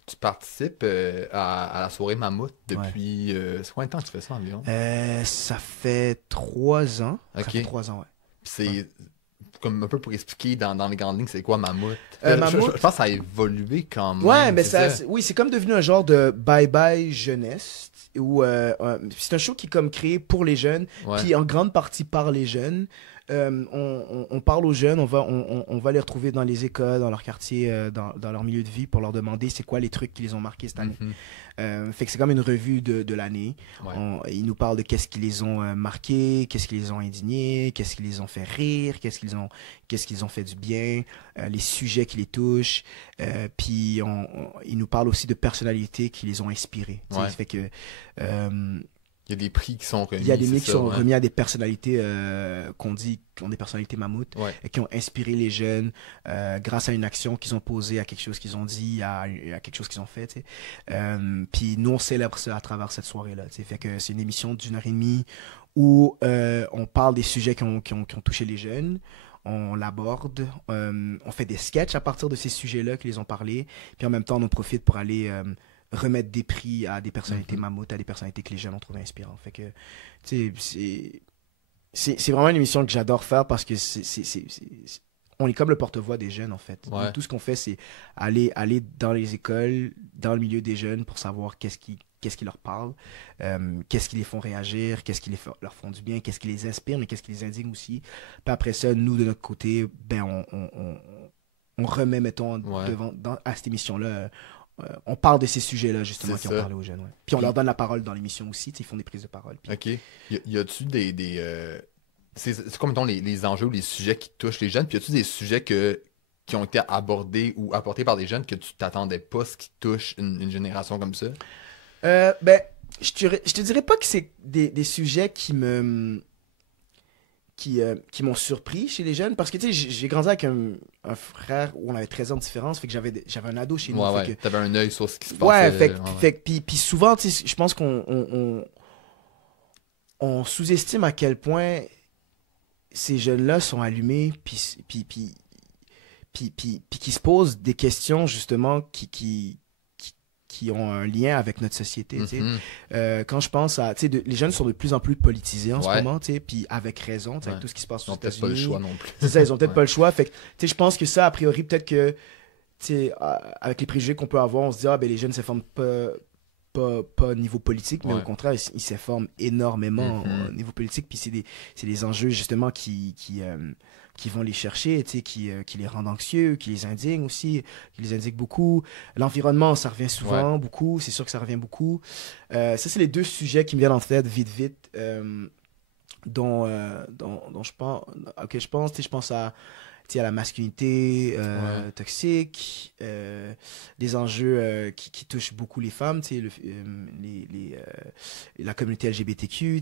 Tu participes à la soirée Mammouth depuis... c'est combien de temps que tu fais ça environ? Ça fait 3 ans. Okay. Ça fait 3 ans, ouais. C'est comme un peu pour expliquer dans les grandes lignes, c'est quoi Mammouth? Mammouth? Je pense que ça a évolué quand même. Ouais, mais c'est comme devenu un genre de bye-bye jeunesse. Où, c'est un show qui est comme créé pour les jeunes, puis en grande partie par les jeunes. On parle aux jeunes, on va les retrouver dans les écoles, dans leur quartier, dans leur milieu de vie pour leur demander c'est quoi les trucs qui les ont marqués cette année. Fait que c'est comme une revue de l'année. Ils nous parlent de qu'est-ce qui les ont marqués, qu'est-ce qui les ont indignés, qu'est-ce qui les ont fait rire, qu'est-ce qu'ils ont fait du bien, les sujets qui les touchent. Puis ils nous parlent aussi de personnalités qui les ont inspirés. Fait que il y a des prix qui sont remis. Il y a des prix qui sont remis à des personnalités qu'on dit qui ont des personnalités mammouths et qui ont inspiré les jeunes grâce à une action qu'ils ont posée, à quelque chose qu'ils ont dit, à quelque chose qu'ils ont fait. Puis nous, on célèbre ça à travers cette soirée-là. Fait que c'est une émission d'1h30 où on parle des sujets qui ont touché les jeunes. On l'aborde, on fait des sketchs à partir de ces sujets-là qui les ont parlé. Puis en même temps, on en profite pour aller... remettre des prix à des personnalités mammouths, à des personnalités que les jeunes ont trouvé inspirantes. Fait que, c'est vraiment une émission que j'adore faire parce que on est comme le porte-voix des jeunes, en fait. Ouais. Donc, tout ce qu'on fait, c'est aller dans les écoles, dans le milieu des jeunes pour savoir qu'est-ce qui leur parle, qu'est-ce qui les font réagir, qu'est-ce qui leur font du bien, qu'est-ce qui les inspire, mais qu'est-ce qui les indigne aussi. Puis après ça, nous, de notre côté, ben, on remet, mettons, à cette émission-là, on parle de ces sujets-là, justement, qui ont parlé aux jeunes. Ouais. Puis on leur donne la parole dans l'émission aussi, ils font des prises de parole. Puis... OK. Y a-tu c'est comme, mettons, les enjeux ou les sujets qui touchent les jeunes, puis y a-tu des sujets qui ont été abordés ou apportés par des jeunes que tu t'attendais pas, ce qui touche une génération comme ça? Ben, je te dirais pas que c'est des sujets qui m'ont surpris chez les jeunes, parce que tu sais, j'ai grandi avec un frère où on avait 13 ans de différence, fait que j'avais un ado chez nous. Ouais, t'avais un œil sur ce qui se passait. Puis souvent, tu sais, je pense qu'on sous-estime à quel point ces jeunes-là sont allumés, puis qui se posent des questions, justement, qui ont un lien avec notre société. Quand je pense à... les jeunes sont de plus en plus politisés en ce moment, puis avec raison, avec tout ce qui se passe aux États-Unis. Ils n'ont peut-être pas le choix non plus. C'est ça, ils n'ont peut-être pas le choix. Fait que, je pense que ça, a priori, peut-être que, avec les préjugés qu'on peut avoir, on se dit, ben, les jeunes ne s'informent pas au niveau politique, mais au contraire, ils s'informent énormément au niveau politique, puis c'est des enjeux, justement, qui vont les chercher, qui les rendent anxieux, qui les indignent aussi, qui les indignent beaucoup. L'environnement, ça revient souvent, beaucoup. C'est sûr que ça revient beaucoup. Ça, c'est les deux sujets qui me viennent en tête, vite, dont je pense. Ok, je pense à la masculinité toxique, des enjeux qui touchent beaucoup les femmes, la communauté LGBTQ.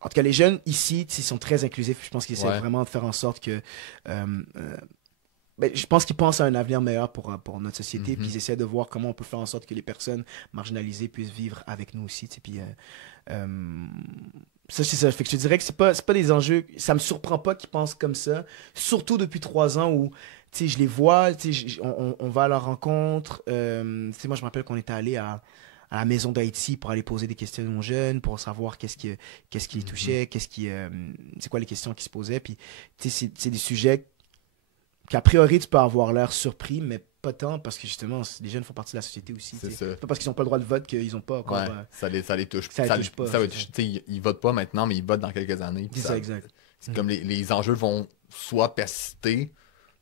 En tout cas, les jeunes ici, ils sont très inclusifs. Je pense qu'ils essaient vraiment de faire en sorte que... je pense qu'ils pensent à un avenir meilleur pour notre société, puis ils essaient de voir comment on peut faire en sorte que les personnes marginalisées puissent vivre avec nous aussi. Puis, ça, c'est ça. Fait que je te dirais que c'est pas des enjeux... Ça me surprend pas qu'ils pensent comme ça, surtout depuis 3 ans où je les vois, on va à leur rencontre. Moi, je me rappelle qu'on était allé à la Maison d'Haïti pour aller poser des questions aux jeunes, pour savoir qu'est-ce qui les touchait, c'est quoi les questions qui se posaient. Puis, c'est des sujets qu'a priori, tu peux avoir l'air surpris, mais pas tant, parce que justement, les jeunes font partie de la société aussi. C'est pas parce qu'ils n'ont pas le droit de vote qu'ils n'ont pas encore... ça les touche. Ça les touche pas. Ils votent pas maintenant, mais ils votent dans quelques années. C'est ça, exact. C'est comme les enjeux vont soit persister,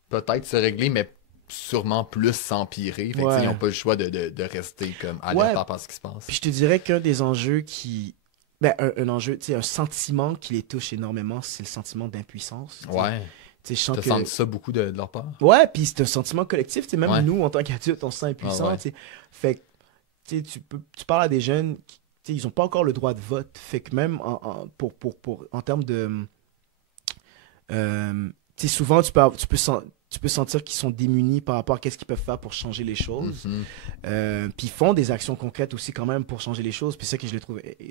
peut-être se régler, mais sûrement plus s'empirer. Fait ils n'ont pas le choix de rester comme alerte par rapport à ce qui se passe. Puis je te dirais qu'un des enjeux qui... un enjeu, un sentiment qui les touche énormément, c'est le sentiment d'impuissance. Tu sens ça beaucoup de leur part? Ouais, puis c'est un sentiment collectif. Même nous, en tant qu'adultes, on se sent impuissant. Fait que tu parles à des jeunes, ils n'ont pas encore le droit de vote. Fait que même en termes de... souvent, tu peux sentir qu'ils sont démunis par rapport à qu'est-ce qu'ils peuvent faire pour changer les choses. Puis ils font des actions concrètes aussi quand même pour changer les choses. Puis c'est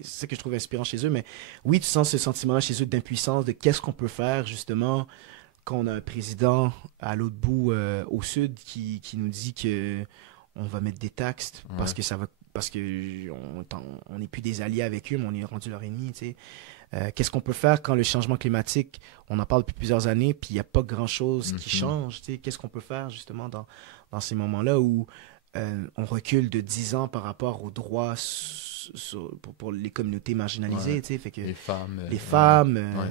ça que je trouve inspirant chez eux. Mais oui, tu sens ce sentiment-là chez eux d'impuissance, de qu'est-ce qu'on peut faire justement quand on a un président à l'autre bout au sud qui nous dit que on va mettre des taxes parce que on n'est plus des alliés avec eux, mais on est rendu leur ennemi. Qu'est-ce qu'on peut faire quand le changement climatique, on en parle depuis plusieurs années, puis il n'y a pas grand-chose qui change. Qu'est-ce qu'on peut faire justement dans ces moments-là où on recule de 10 ans par rapport aux droits pour les communautés marginalisées. Fait que les femmes.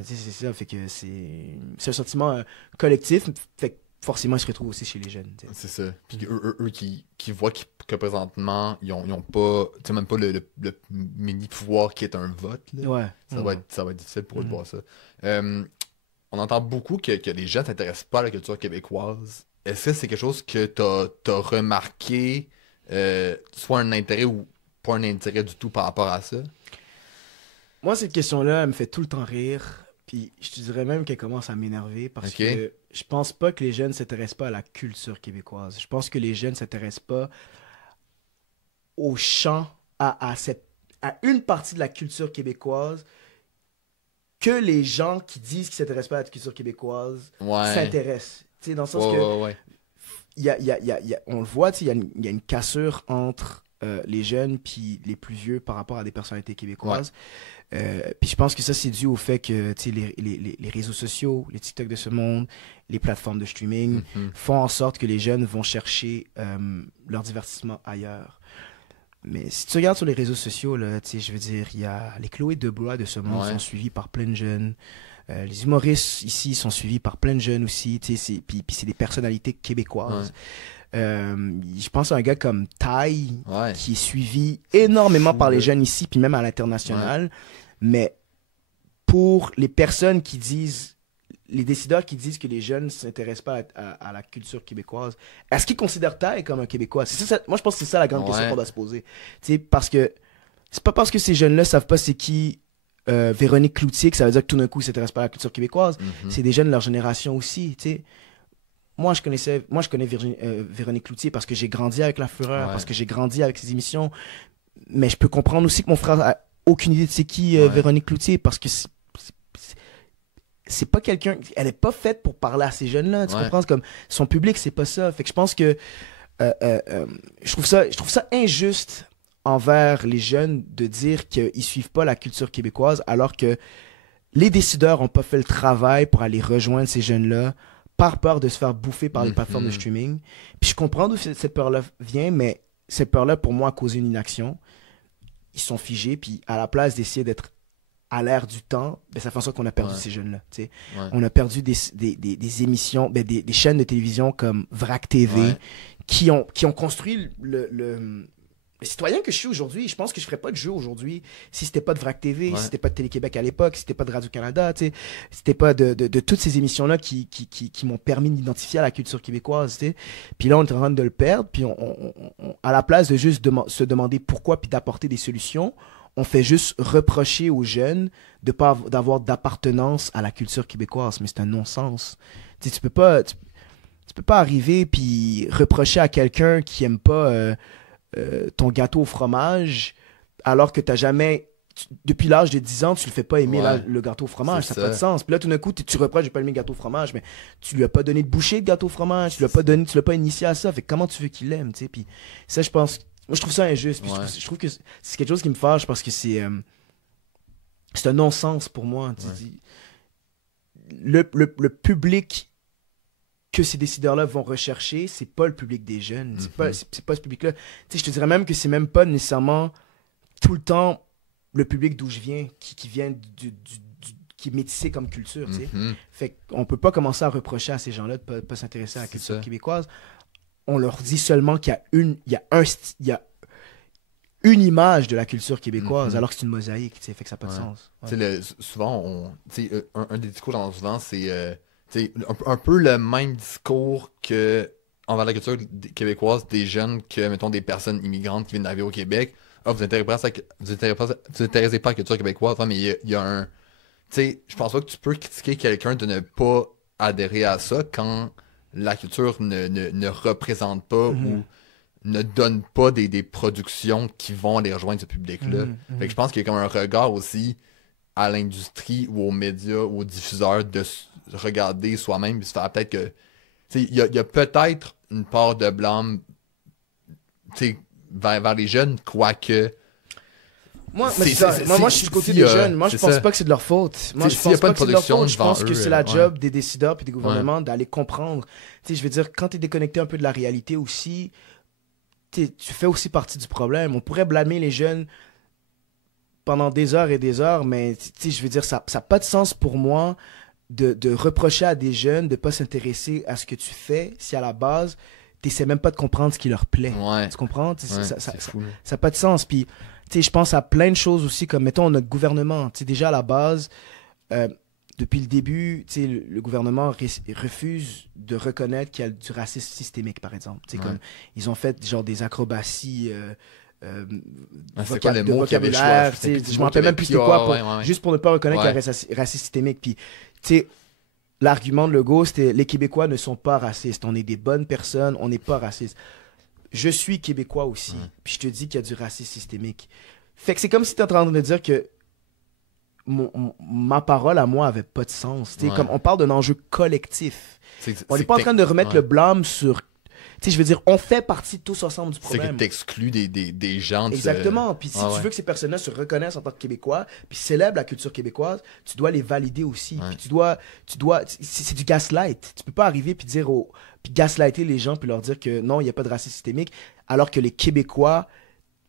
C'est ça. Fait que c'est un sentiment collectif. Fait que forcément, ils se retrouvent aussi chez les jeunes. C'est ça. Puis eux qui voient que présentement, ils ont pas, même pas le mini-pouvoir qui est un vote. Là. Ça va être difficile pour eux de voir ça. On entend beaucoup que les gens ne s'intéressent pas à la culture québécoise. Est-ce que c'est quelque chose que t'as remarqué, soit un intérêt ou pas un intérêt du tout par rapport à ça? Moi, cette question-là, elle me fait tout le temps rire. Puis je te dirais même qu'elle commence à m'énerver parce que je pense pas que les jeunes s'intéressent pas à la culture québécoise. Je pense que les jeunes s'intéressent pas au chant, à une partie de la culture québécoise que les gens qui disent qu'ils s'intéressent pas à la culture québécoise s'intéressent. Dans le sens que on le voit, il y a une cassure entre les jeunes puis les plus vieux par rapport à des personnalités québécoises. Puis je pense que ça, c'est dû au fait que les réseaux sociaux, les TikTok de ce monde, les plateformes de streaming font en sorte que les jeunes vont chercher leur divertissement ailleurs. Mais si tu regardes sur les réseaux sociaux, là, je veux dire, il y a les Chloé Debois de ce monde sont suivis par plein de jeunes. Les humoristes ici sont suivis par plein de jeunes aussi. Puis c'est des personnalités québécoises. Je pense à un gars comme Ty, qui est suivi énormément par les jeunes ici, puis même à l'international. Mais pour les personnes qui disent, les décideurs qui disent que les jeunes ne s'intéressent pas à la culture québécoise, est-ce qu'ils considèrent Ty comme un Québécois? Moi, je pense que c'est ça la grande question qu'on doit se poser. Parce que c'est pas parce que ces jeunes-là savent pas c'est qui Véronique Cloutier que ça veut dire que tout d'un coup ils s'intéressent pas à la culture québécoise. C'est des jeunes de leur génération aussi. Moi, je connais Véronique Cloutier parce que j'ai grandi avec La Fureur, parce que j'ai grandi avec ses émissions. Mais je peux comprendre aussi que mon frère a aucune idée de c'est qui Véronique Cloutier parce que c'est pas quelqu'un, elle est pas faite pour parler à ces jeunes-là. Tu comprends? Comme son public, c'est pas ça. Fait que je pense que je trouve ça injuste envers les jeunes de dire qu'ils suivent pas la culture québécoise alors que les décideurs ont pas fait le travail pour aller rejoindre ces jeunes-là par peur de se faire bouffer par les plateformes de streaming. Puis je comprends d'où cette peur-là vient, mais cette peur-là, pour moi, a causé une inaction. Ils sont figés, puis à la place d'essayer d'être à l'air du temps, ben, ça fait en sorte qu'on a perdu ces jeunes-là. On a perdu des émissions, ben, des chaînes de télévision comme VRAC TV, qui ont construit le citoyen que je suis aujourd'hui. Je pense que je ferais pas de jeu aujourd'hui si c'était pas de VRAC TV, si c'était pas de Télé-Québec à l'époque, si c'était pas de Radio-Canada, si c'était pas de toutes ces émissions-là qui m'ont permis d'identifier à la culture québécoise. Puis là, on est en train de le perdre, puis à la place de juste se demander pourquoi puis d'apporter des solutions, on fait juste reprocher aux jeunes de pas d'avoir d'appartenance à la culture québécoise. Mais c'est un non-sens. Tu peux pas arriver puis reprocher à quelqu'un qui aime pas ton gâteau au fromage, alors que t'as jamais, depuis l'âge de 10 ans, tu le fais pas aimer le gâteau au fromage, ça n'a pas de sens. Puis là, tout d'un coup, tu reproches, j'ai pas aimé le gâteau au fromage, mais tu lui as pas donné de bouchée de gâteau au fromage, tu l'as pas initié à ça, fait que comment tu veux qu'il l'aime, tu sais. Puis ça, je pense, moi, je trouve ça injuste, puis je trouve que c'est quelque chose qui me fâche parce que c'est un non-sens pour moi. Le public que ces décideurs-là vont rechercher, c'est pas le public des jeunes. C'est pas ce public-là. Je te dirais même que c'est même pas nécessairement tout le temps le public d'où je viens, qui vient qui est métissé comme culture. Fait qu'on peut pas commencer à reprocher à ces gens-là de pas s'intéresser à la culture québécoise. On leur dit seulement qu'il y a une image de la culture québécoise, alors que c'est une mosaïque. Fait que ça n'a pas de sens. Souvent, un des discours que j'entends souvent, c'est un peu le même discours que envers la culture québécoise des jeunes que, mettons, des personnes immigrantes qui viennent d'arriver au Québec. Ah, vous intéressez pas à la culture québécoise, mais il y a un... Tu sais, je pense pas que tu peux critiquer quelqu'un de ne pas adhérer à ça quand la culture ne représente pas ou ne donne pas des productions qui vont aller rejoindre ce public-là. Fait que je pense qu'il y a comme un regard aussi à l'industrie ou aux médias ou aux diffuseurs de regarder soi-même et se faire peut-être que... Il y a peut-être une part de blâme vers les jeunes, quoique... Moi, je suis du côté des jeunes. Moi, je pense pas que c'est de leur faute. Moi, je pense pas que c'est de leur faute. Je pense que c'est la job des décideurs puis des gouvernements d'aller comprendre. Je veux dire, quand tu es déconnecté un peu de la réalité aussi, tu fais aussi partie du problème. On pourrait blâmer les jeunes pendant des heures et des heures, mais je veux dire, ça n'a pas de sens pour moi de reprocher à des jeunes de pas s'intéresser à ce que tu fais si à la base, tu n'essaies même pas de comprendre ce qui leur plaît. Tu comprends? Ça n'a pas de sens. Puis, je pense à plein de choses aussi, comme, mettons, notre gouvernement. Déjà, à la base, depuis le début, le gouvernement refuse de reconnaître qu'il y a du racisme systémique, par exemple. Comme, ils ont fait genre des acrobaties de vocabulaire. Je ne me rappelle même plus de quoi, juste pour ne pas reconnaître qu'il y a un racisme systémique. Puis, l'argument de Legault, c'était les Québécois ne sont pas racistes. On est des bonnes personnes, on n'est pas racistes. Je suis Québécois aussi, puis je te dis qu'il y a du racisme systémique. Fait que c'est comme si tu es en train de me dire que ma parole à moi avait pas de sens. Comme on parle d'un enjeu collectif. On n'est pas en train de remettre le blâme sur Tu sais, je veux dire, on fait partie tous ensemble du problème. C'est que t'exclus des gens. Exactement. Puis si tu veux que ces personnes-là se reconnaissent en tant que Québécois, puis célèbrent la culture québécoise, tu dois les valider aussi. Puis tu dois, c'est du gaslight. Tu peux pas arriver puis dire puis gaslighter les gens puis leur dire que non, il n'y a pas de racisme systémique, alors que les Québécois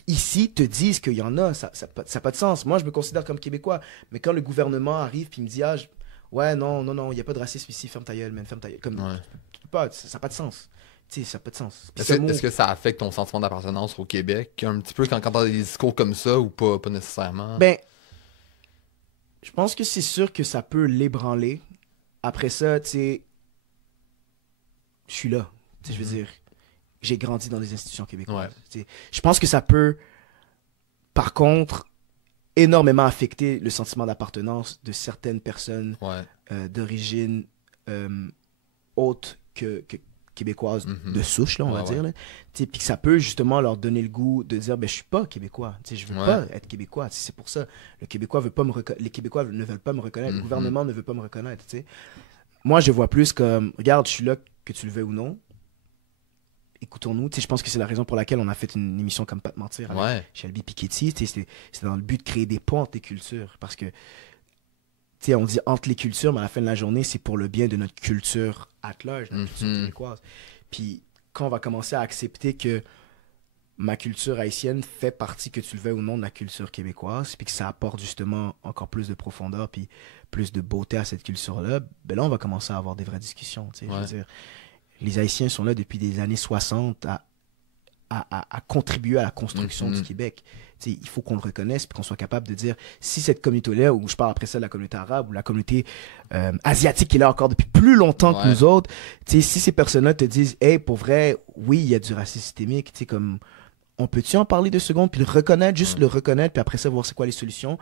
ici te disent qu'il y en a. Ça n'a pas de sens. Moi, je me considère comme Québécois, mais quand le gouvernement arrive puis me dit ouais, non, il n'y a pas de racisme ici, ferme ta gueule, man, ferme ta gueule. Comme, tu peux pas, ça n'a pas de sens. Tu sais, ça n'a pas de sens. Est-ce que ça affecte ton sentiment d'appartenance au Québec un petit peu quand t'as des discours comme ça ou pas nécessairement? Ben, je pense que c'est sûr que ça peut l'ébranler. Après ça, tu sais, je suis là. Tu sais, je veux dire, j'ai grandi dans des institutions québécoises. Ouais. Je pense que ça peut, par contre, énormément affecter le sentiment d'appartenance de certaines personnes d'origine haute que québécoise de souche, là, on va dire. Puis que ça peut justement leur donner le goût de dire, ben, je suis pas québécois. Je veux pas être québécois. C'est pour ça. Les Québécois ne veulent pas me reconnaître. Le gouvernement ne veut pas me reconnaître. T'sais. Moi, je vois plus comme, regarde, je suis là, que tu le veux ou non. Écoutons-nous. Je pense que c'est la raison pour laquelle on a fait une émission comme Pas de mentir avec Shelby Piketty. C'était dans le but de créer des ponts entre les cultures. Parce que, on dit entre les cultures, mais à la fin de la journée, c'est pour le bien de notre culture at large, notre culture québécoise. Puis quand on va commencer à accepter que ma culture haïtienne fait partie, que tu le veuilles ou non, de la culture québécoise, puis que ça apporte justement encore plus de profondeur, puis plus de beauté à cette culture-là, ben là, on va commencer à avoir des vraies discussions. Je veux dire, les Haïtiens sont là depuis des années 60 à contribuer à la construction du Québec. Il faut qu'on le reconnaisse et qu'on soit capable de dire si cette communauté-là, ou je parle après ça de la communauté arabe ou la communauté asiatique qui est là encore depuis plus longtemps que nous autres, si ces personnes-là te disent hey, pour vrai, oui, il y a du racisme systémique, comme on peut-tu en parler 2 secondes puis le reconnaître, juste le reconnaître, puis après ça, voir c'est quoi les solutions.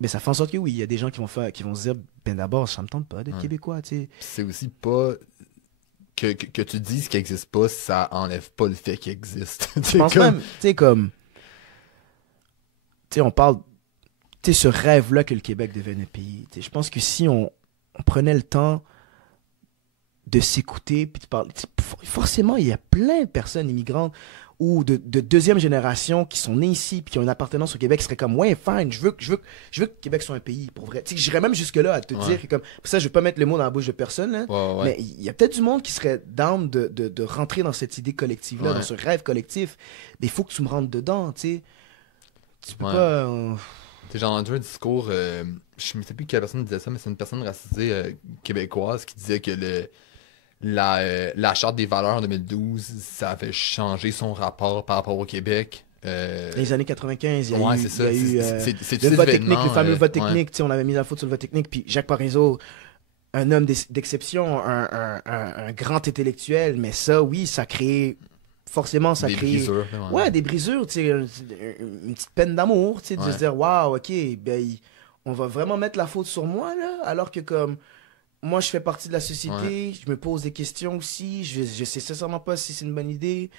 Mais ça fait en sorte que oui, il y a des gens qui vont se dire ben d'abord, ça me tente pas d'être québécois. C'est aussi pas. Que tu dises qu'il n'existe pas, ça enlève pas le fait qu'il existe. Je pense même, on parle, ce rêve-là que le Québec devienne un pays. Je pense que si on prenait le temps de s'écouter, puis de parler, forcément, il y a plein de personnes immigrantes ou de deuxième génération qui sont nées ici puis qui ont une appartenance au Québec qui seraient comme ouais fine, je veux que le Québec soit un pays pour vrai. J'irais même jusque là à te dire que comme pour ça je veux pas mettre le mot dans la bouche de personne là, mais il y a peut-être du monde qui serait down de rentrer dans cette idée collective là, dans ce rêve collectif. Mais il faut que tu me rentres dedans, tu peux pas j'ai entendu un discours, je ne sais plus quelle personne disait ça, mais c'est une personne racisée québécoise qui disait que la Charte des valeurs en 2012, ça a fait changer son rapport par rapport au Québec. Les années 95, il y a eu le vote technique, le fameux vote technique. On avait mis la faute sur le vote technique. Puis Jacques Parizeau, un homme d'exception, un grand intellectuel, mais ça, oui, ça crée... Forcément, ça crée... Brisures, des brisures. Une petite peine d'amour, de se dire, waouh, ok, ben, on va vraiment mettre la faute sur moi, là, alors que comme... Moi, je fais partie de la société, je me pose des questions aussi, je sais sincèrement pas si c'est une bonne idée.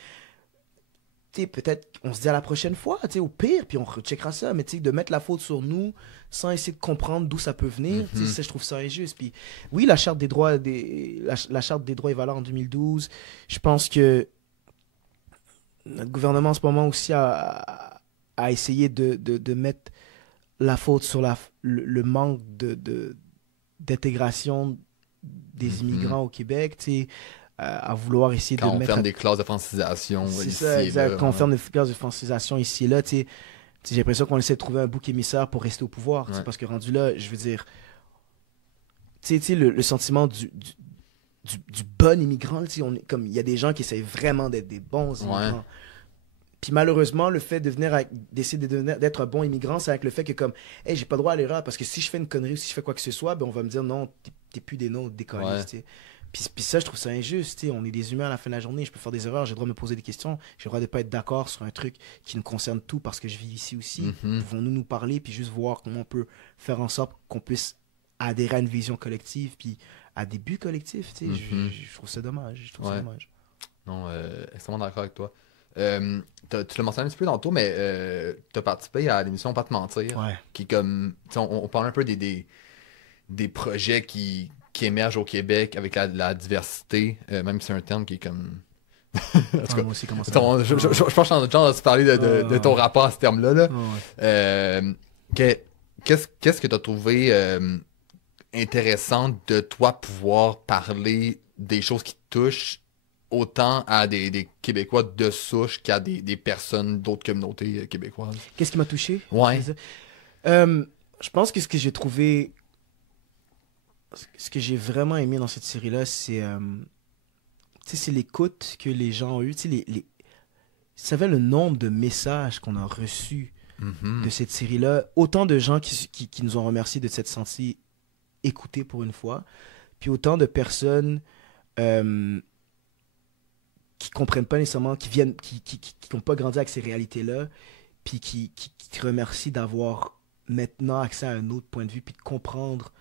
Peut-être on se dit à la prochaine fois, au pire, puis on recheckera ça, mais de mettre la faute sur nous sans essayer de comprendre d'où ça peut venir, ça, je trouve ça injuste. Puis oui, la Charte des droits la Charte des droits et valeurs en 2012, je pense que notre gouvernement en ce moment aussi a essayé de mettre la faute sur le manque d'intégration des immigrants au Québec, à vouloir essayer quand de mettre... Quand on ferme des classes de francisation c'est ça, exact. Quand on ferme des classes de francisation ici et là, j'ai l'impression qu'on essaie de trouver un bouc émissaire pour rester au pouvoir, parce que rendu là, je veux dire, le sentiment du bon immigrant, comme il y a des gens qui essayent vraiment d'être des bons immigrants. Puis malheureusement, le fait d'essayer d'être un bon immigrant, c'est avec le fait que comme, hey, j'ai pas droit à l'erreur parce que si je fais une connerie ou si je fais quoi que ce soit, ben on va me dire non, t'es plus des nôtres, des colis, Puis ça, je trouve ça injuste, on est des humains à la fin de la journée, je peux faire des erreurs, j'ai le droit de me poser des questions, j'ai le droit de pas être d'accord sur un truc qui nous concerne tout parce que je vis ici aussi. Pouvons-nous nous parler puis juste voir comment on peut faire en sorte qu'on puisse adhérer à une vision collective puis à des buts collectifs, je trouve ça dommage, Non, extrêmement d'accord avec toi. Tu l'as mentionné un petit peu tantôt, mais tu as participé à l'émission Pas te mentir, qui est comme, on parle un peu des projets qui émergent au Québec avec la diversité, même si c'est un terme qui est comme Moi aussi, comment ça je pense que je suis en train de se parler de ton rapport à ce terme-là. Là. Qu'est-ce que tu as trouvé intéressant de toi pouvoir parler des choses qui te touchent autant à des Québécois de souche qu'à des personnes d'autres communautés québécoises? Qu'est-ce qui m'a touché? Ouais. Je pense que ce que j'ai trouvé... Ce que j'ai vraiment aimé dans cette série-là, c'est l'écoute que les gens ont eue. Vous savez le nombre de messages qu'on a reçus de cette série-là. Autant de gens qui nous ont remerciés de s'être sentis écoutés pour une fois. Puis autant de personnes qui comprennent pas nécessairement, qui n'ont pas grandi avec ces réalités-là, puis qui te remercient d'avoir maintenant accès à un autre point de vue, puis de comprendre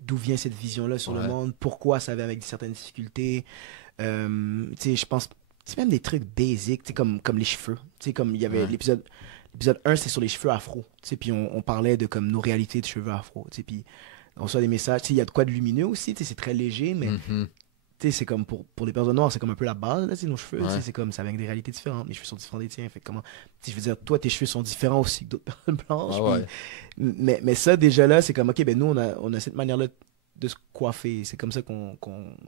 d'où vient cette vision-là sur le monde, pourquoi ça avait avec certaines difficultés. Je pense, c'est même des trucs basiques, comme les cheveux. Comme il y avait l'épisode 1, c'est sur les cheveux afro. Puis on parlait de comme nos réalités de cheveux afro. Puis on reçoit des messages. Il y a de quoi de lumineux aussi, c'est très léger, mais c'est comme pour les personnes noires, c'est comme un peu la base, là, nos cheveux. C'est comme ça avec des réalités différentes. Les cheveux sont différents des tiens. Fait comment, je veux dire, toi, tes cheveux sont différents aussi que d'autres personnes blanches. Mais ça, déjà là, c'est comme, OK, ben nous, on a cette manière-là de se coiffer. C'est comme ça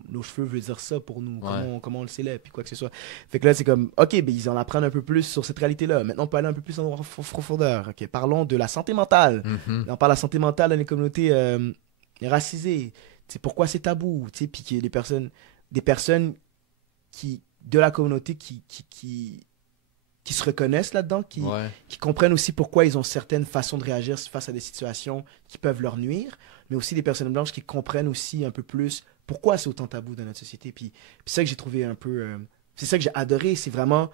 nos cheveux veulent dire ça pour nous. Comment on le célèbre, puis quoi que ce soit. Fait que là, c'est comme, OK, ben ils en apprennent un peu plus sur cette réalité-là. Maintenant, on peut aller un peu plus en profondeur. OK, parlons de la santé mentale. On parle de la santé mentale dans les communautés racisées. Pourquoi c'est tabou, puis qu'il y a des personnes de la communauté qui se reconnaissent là-dedans, qui comprennent aussi pourquoi ils ont certaines façons de réagir face à des situations qui peuvent leur nuire, mais aussi des personnes blanches qui comprennent aussi un peu plus pourquoi c'est autant tabou dans notre société. Puis c'est ça que j'ai trouvé un peu... c'est ça que j'ai adoré, c'est vraiment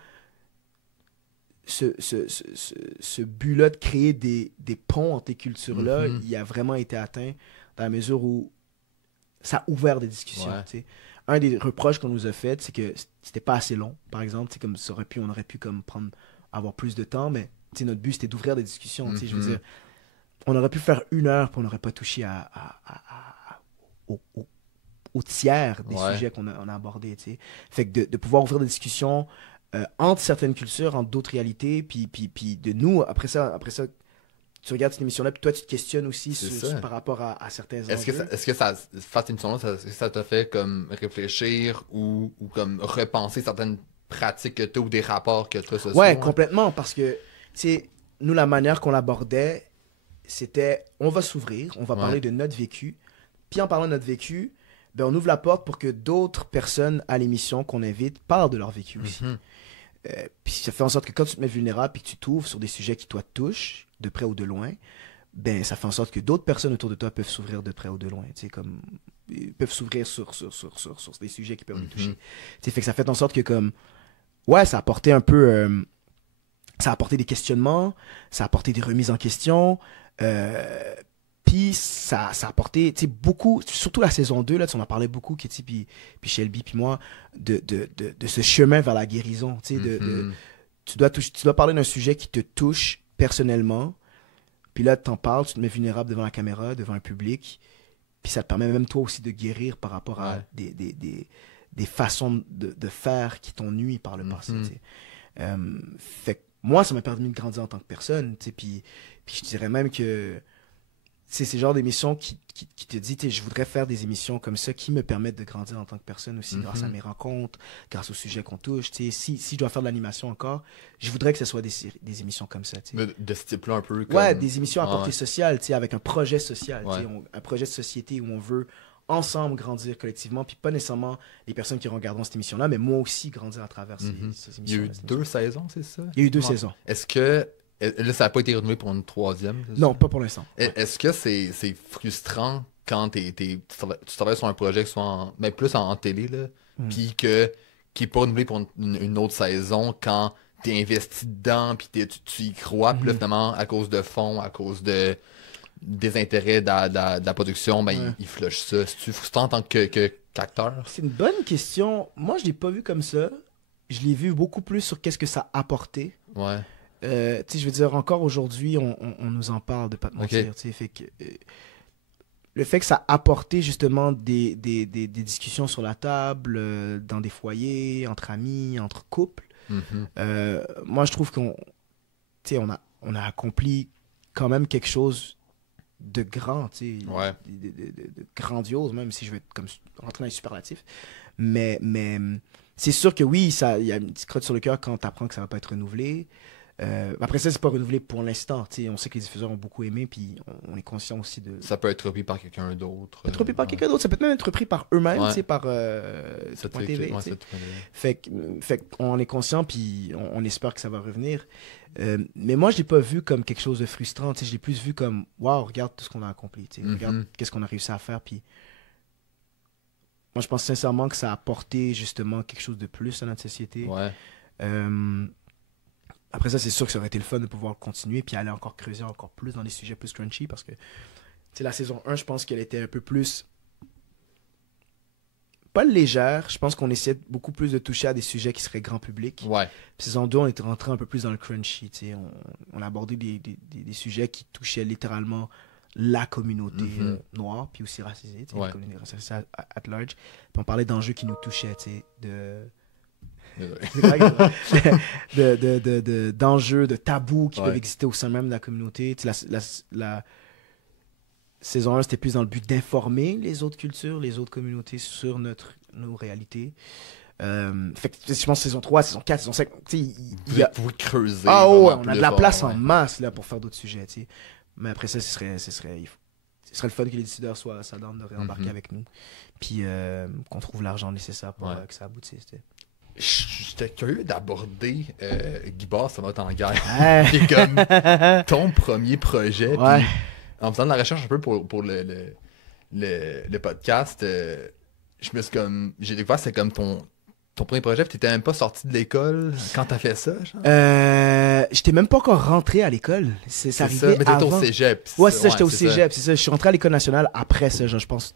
ce but-là de créer des ponts entre ces cultures-là, il a vraiment été atteint dans la mesure où ça a ouvert des discussions. Un des reproches qu'on nous a fait, c'est que c'était pas assez long, par exemple. Comme on aurait pu comme avoir plus de temps, mais notre but, c'était d'ouvrir des discussions. Je veux dire, on aurait pu faire 1 heure, puis on n'aurait pas touché au tiers des sujets qu'on a abordés. Fait que de pouvoir ouvrir des discussions entre certaines cultures, entre d'autres réalités, puis de nous, après ça, tu regardes cette émission-là, puis toi, tu te questionnes aussi par rapport à certains enjeux. Est-ce que cette émission-là, ça t'a fait comme réfléchir ou comme repenser certaines pratiques que tu as ou des rapports que tu as ce soir? Ouais, complètement, parce que, nous, la manière qu'on l'abordait, c'était, on va s'ouvrir, on va parler de notre vécu, puis en parlant de notre vécu, ben, on ouvre la porte pour que d'autres personnes à l'émission qu'on invite parlent de leur vécu aussi. Puis ça fait en sorte que quand tu te mets vulnérable et que tu t'ouvres sur des sujets qui, toi, te touchent, de près ou de loin, ben ça fait en sorte que d'autres personnes autour de toi peuvent s'ouvrir de près ou de loin, comme ils peuvent s'ouvrir sur des sujets qui peuvent les toucher. Fait que ça fait en sorte que comme ça a apporté un peu ça a apporté des questionnements, ça a apporté des remises en question, puis ça a apporté beaucoup, surtout la saison 2 là, on en parlait beaucoup, Katie puis Shelby puis moi, de ce chemin vers la guérison. Tu dois parler d'un sujet qui te touche personnellement, puis là t'en parles, tu te mets vulnérable devant la caméra, devant un public, puis ça te permet même toi aussi de guérir par rapport à des façons de faire qui t'ont nui par le passé. Fait que moi, ça m'a permis de grandir en tant que personne, puis je dirais même que c'est ce genre d'émission qui te dit, je voudrais faire des émissions comme ça qui me permettent de grandir en tant que personne aussi, grâce à mes rencontres, grâce aux sujets qu'on touche. Si je dois faire de l'animation encore, je voudrais que ce soit des émissions comme ça. De ce type-là un peu. Ouais, des émissions à portée sociale, avec un projet social, un projet de société où on veut ensemble grandir collectivement, puis pas nécessairement les personnes qui regarderont cette émission-là, mais moi aussi grandir à travers ces émissions. Il y a eu 2 saisons, c'est ça? Il y a eu 2 saisons. Est-ce que là, ça n'a pas été renouvelé pour une 3e? Non, pas pour l'instant. Est-ce que c'est frustrant quand tu travailles sur un projet qui soit plus en télé, là, puis qui n'est pas renouvelé pour une autre saison quand tu es investi dedans, puis tu y crois, puis là, finalement, à cause de fonds, à cause des intérêts de la production, ben, il flush ça. C'est-tu frustrant en tant qu'acteur? C'est une bonne question. Moi, je l'ai pas vu comme ça. Je l'ai vu beaucoup plus sur qu'est-ce que ça a apporté. Ouais. Je veux dire, encore aujourd'hui, on nous en parle, de pas te mentir. Fait que, le fait que ça a apporté justement des discussions sur la table, dans des foyers, entre amis, entre couples, moi je trouve on a accompli quand même quelque chose de grand, de grandiose, même si je vais être comme rentrer dans les superlatifs. Mais c'est sûr que oui, il y a une petite crotte sur le cœur quand tu apprends que ça va pas être renouvelé. Après ça, c'est pas renouvelé pour l'instant. On sait que les diffuseurs ont beaucoup aimé, puis on est conscient aussi de... Ça peut être repris par quelqu'un d'autre. Ça peut être repris par quelqu'un d'autre. Ça peut même être repris par eux-mêmes, par .tv. Fait qu'on est conscient, puis on espère que ça va revenir. Mais moi, je l'ai pas vu comme quelque chose de frustrant. Je l'ai plus vu comme, waouh, regarde tout ce qu'on a accompli. Regarde qu'est-ce qu'on a réussi à faire. Puis moi, je pense sincèrement que ça a apporté justement quelque chose de plus à notre société. Ouais. Après ça, c'est sûr que ça aurait été le fun de pouvoir continuer puis aller encore creuser encore plus dans des sujets plus crunchy parce que la saison 1, je pense qu'elle était un peu plus... Pas légère, je pense qu'on essayait beaucoup plus de toucher à des sujets qui seraient grand public. Ouais. Puis saison 2, on était rentré un peu plus dans le crunchy. On a abordé des sujets qui touchaient littéralement la communauté noire puis aussi racisée, la communauté racisée at large. Puis on parlait d'enjeux qui nous touchaient, d'enjeux, de tabous qui peuvent exister au sein même de la communauté. La saison 1, c'était plus dans le but d'informer les autres cultures, les autres communautés sur nos réalités. Fait que je pense saison 3, saison 4, saison 5, vous pouvez creuser. Ah ouais, on a de la place en masse là, pour faire d'autres sujets. Mais après ça, ce serait le fun que les décideurs soient dans de réembarquer avec nous. Puis qu'on trouve l'argent nécessaire pour que ça aboutisse. J'étais curieux d'aborder Guy Boss, ça va être en guerre. Qui est comme ton premier projet. Puis, en faisant de la recherche un peu pour le podcast, j'ai découvert que c'était comme ton premier projet. Tu n'étais même pas sorti de l'école quand tu as fait ça, genre? J'étais même pas encore rentré à l'école. C'est arrivé mais t'étais au cégep. Ouais, c'est ça, j'étais au cégep. C'est ça. Je suis rentré à l'école nationale après ça, genre, je pense.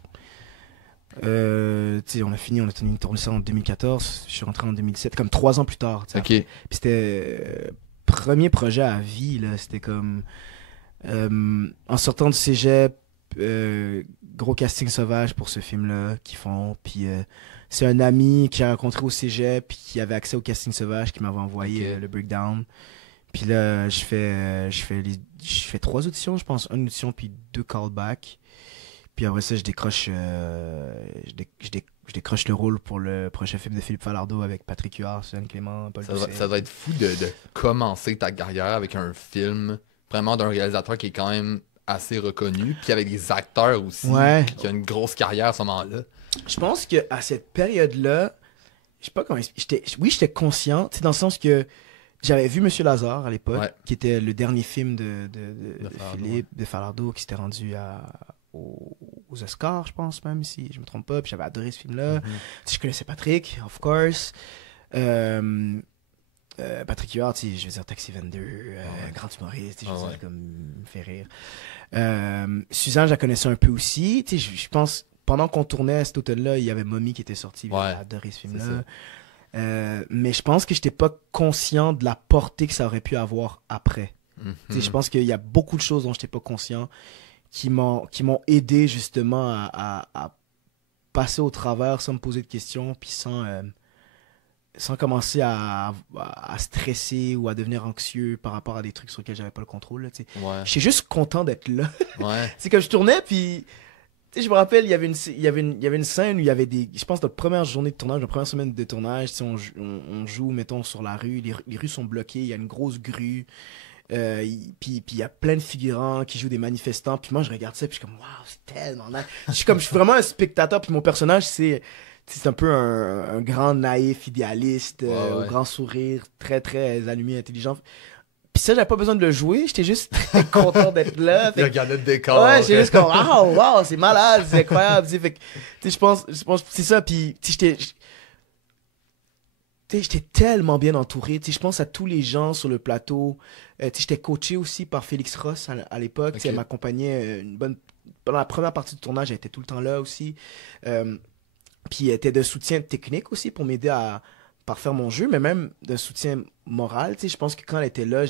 On a tenu ça en 2014, je suis rentré en 2007, comme 3 ans plus tard. Ok. Puis c'était premier projet à vie, là. C'était comme en sortant du cégep, gros casting sauvage pour ce film-là qu'ils font. Puis c'est un ami que j'ai rencontré au cégep puis qui avait accès au casting sauvage qui m'avait envoyé le breakdown. Puis là, je fais 3 auditions, je pense, 1 audition puis 2 callbacks. Puis après ça, je décroche le rôle pour le prochain film de Philippe Falardeau avec Patrick Huard, Suzanne Clément, Paul Doucet. Ça doit être fou de commencer ta carrière avec un film vraiment d'un réalisateur qui est quand même assez reconnu, puis avec des acteurs aussi qui ont une grosse carrière à ce moment-là. Je pense qu'à cette période-là, je sais pas comment j'étais conscient, dans le sens que j'avais vu Monsieur Lazare à l'époque, qui était le dernier film de Philippe de Falardeau qui s'était rendu aux Oscars, je pense, même si je me trompe pas. Puis j'avais adoré ce film-là. Je connaissais Patrick, of course. Patrick Huard, je veux dire, Taxi 22, grand humoriste, je veux dire, comme, me fait rire. Suzanne, je la connaissais un peu aussi. Je pense, pendant qu'on tournait à cet hôtel-là, il y avait Mommy qui était sorti. J'ai adoré ce film-là. Mais je pense que j'étais pas conscient de la portée que ça aurait pu avoir après. Je pense qu'il y a beaucoup de choses dont j'étais pas conscient qui m'ont aidé justement à passer au travers sans me poser de questions puis sans commencer à stresser ou à devenir anxieux par rapport à des trucs sur lesquels j'avais pas le contrôle. Je suis juste content d'être là. C'est comme je tournais puis je me rappelle, il y avait une scène où il y avait je pense, notre première journée de tournage, notre première semaine de tournage, on joue, mettons, sur la rue, les rues sont bloquées, il y a une grosse grue, puis il y a plein de figurants qui jouent des manifestants, puis moi je regarde ça, puis je suis comme, waouh, c'est tellement nice. Je suis vraiment un spectateur, puis mon personnage, c'est un peu un grand naïf idéaliste, au grand sourire, très très allumé, intelligent. Puis ça, j'avais pas besoin de le jouer, j'étais juste très content d'être là. Il regardait le décor. Ouais, j'étais juste comme, wow, c'est malade, c'est incroyable. Fait que, je pense c'est ça. Puis, j'étais tellement bien entouré. Je pense à tous les gens sur le plateau. J'étais coaché aussi par Félix Ross à l'époque. Elle m'accompagnait pendant la première partie du tournage, elle était tout le temps là aussi. Puis elle était de soutien technique aussi pour m'aider à parfaire mon jeu, mais même de soutien moral. Je pense que quand elle était là,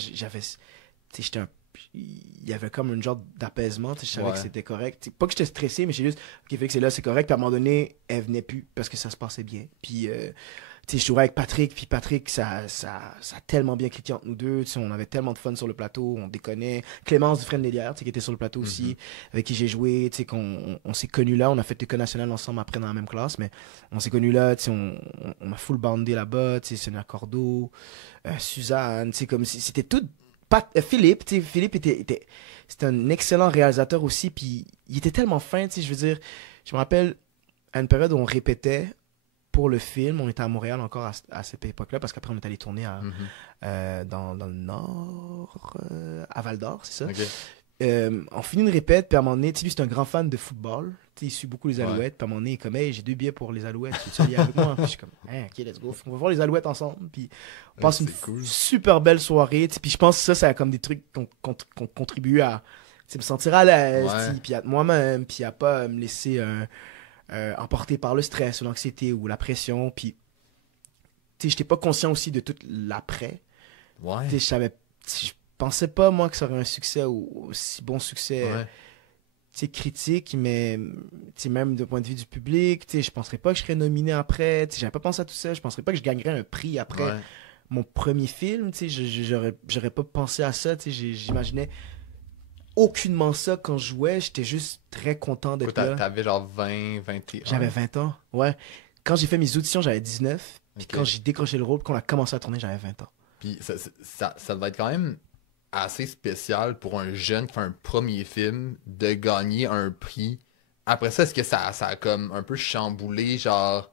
il y avait comme un genre d'apaisement, je savais que c'était correct. T'sais, pas que j'étais stressé, mais j'ai juste, ok, fait que c'est là, c'est correct. Puis à un moment donné, elle venait plus parce que ça se passait bien. Puis, je jouais avec Patrick, puis Patrick, ça a tellement bien cliqué entre nous deux. On avait tellement de fun sur le plateau, on déconnait. Clémence Dufresne-Lélière, qui était sur le plateau aussi, avec qui j'ai joué, on s'est connus là. On a fait l'école nationale ensemble après dans la même classe, mais on s'est connus là, on a full bandé là-bas, Sonia Cordeau, Suzanne, comme c'était tout. Philippe c'était un excellent réalisateur aussi, puis il était tellement fin, je veux dire, je me rappelle à une période où on répétait pour le film, on était à Montréal encore à cette époque-là, parce qu'après on est allé tourner dans le nord, à Val-d'Or, c'est ça. On finit une répète, puis à un moment donné, lui c'est un grand fan de football, il suit beaucoup les Alouettes, puis à un moment donné il est comme, hey, j'ai 2 billets pour les Alouettes, tu veux y aller avec moi? Puis je suis comme, hey, ok, let's go, on va voir les Alouettes ensemble, puis on passe une super belle soirée, puis je pense que ça a comme des trucs qu'on contribué à me sentir à l'aise, puis à moi-même, puis à pas me laisser emporté par le stress ou l'anxiété ou la pression, puis j'étais pas conscient aussi de tout l'après. Je pensais pas moi que ça aurait un succès ou aussi bon succès critique, mais même d'un point de vue du public, je penserais pas que je serais nominé après, j'avais pas pensé à tout ça, je penserais pas que je gagnerais un prix après mon premier film, j'aurais pas pensé à ça, j'imaginais aucunement ça quand je jouais, j'étais juste très content d'être là. T'avais genre 20, 21. J'avais 20 ans, ouais. Quand j'ai fait mes auditions, j'avais 19. Puis quand j'ai décroché le rôle, quand on a commencé à tourner, j'avais 20 ans. Puis ça va être quand même assez spécial pour un jeune qui fait un premier film de gagner un prix. Après ça, est-ce que ça a comme un peu chamboulé, genre,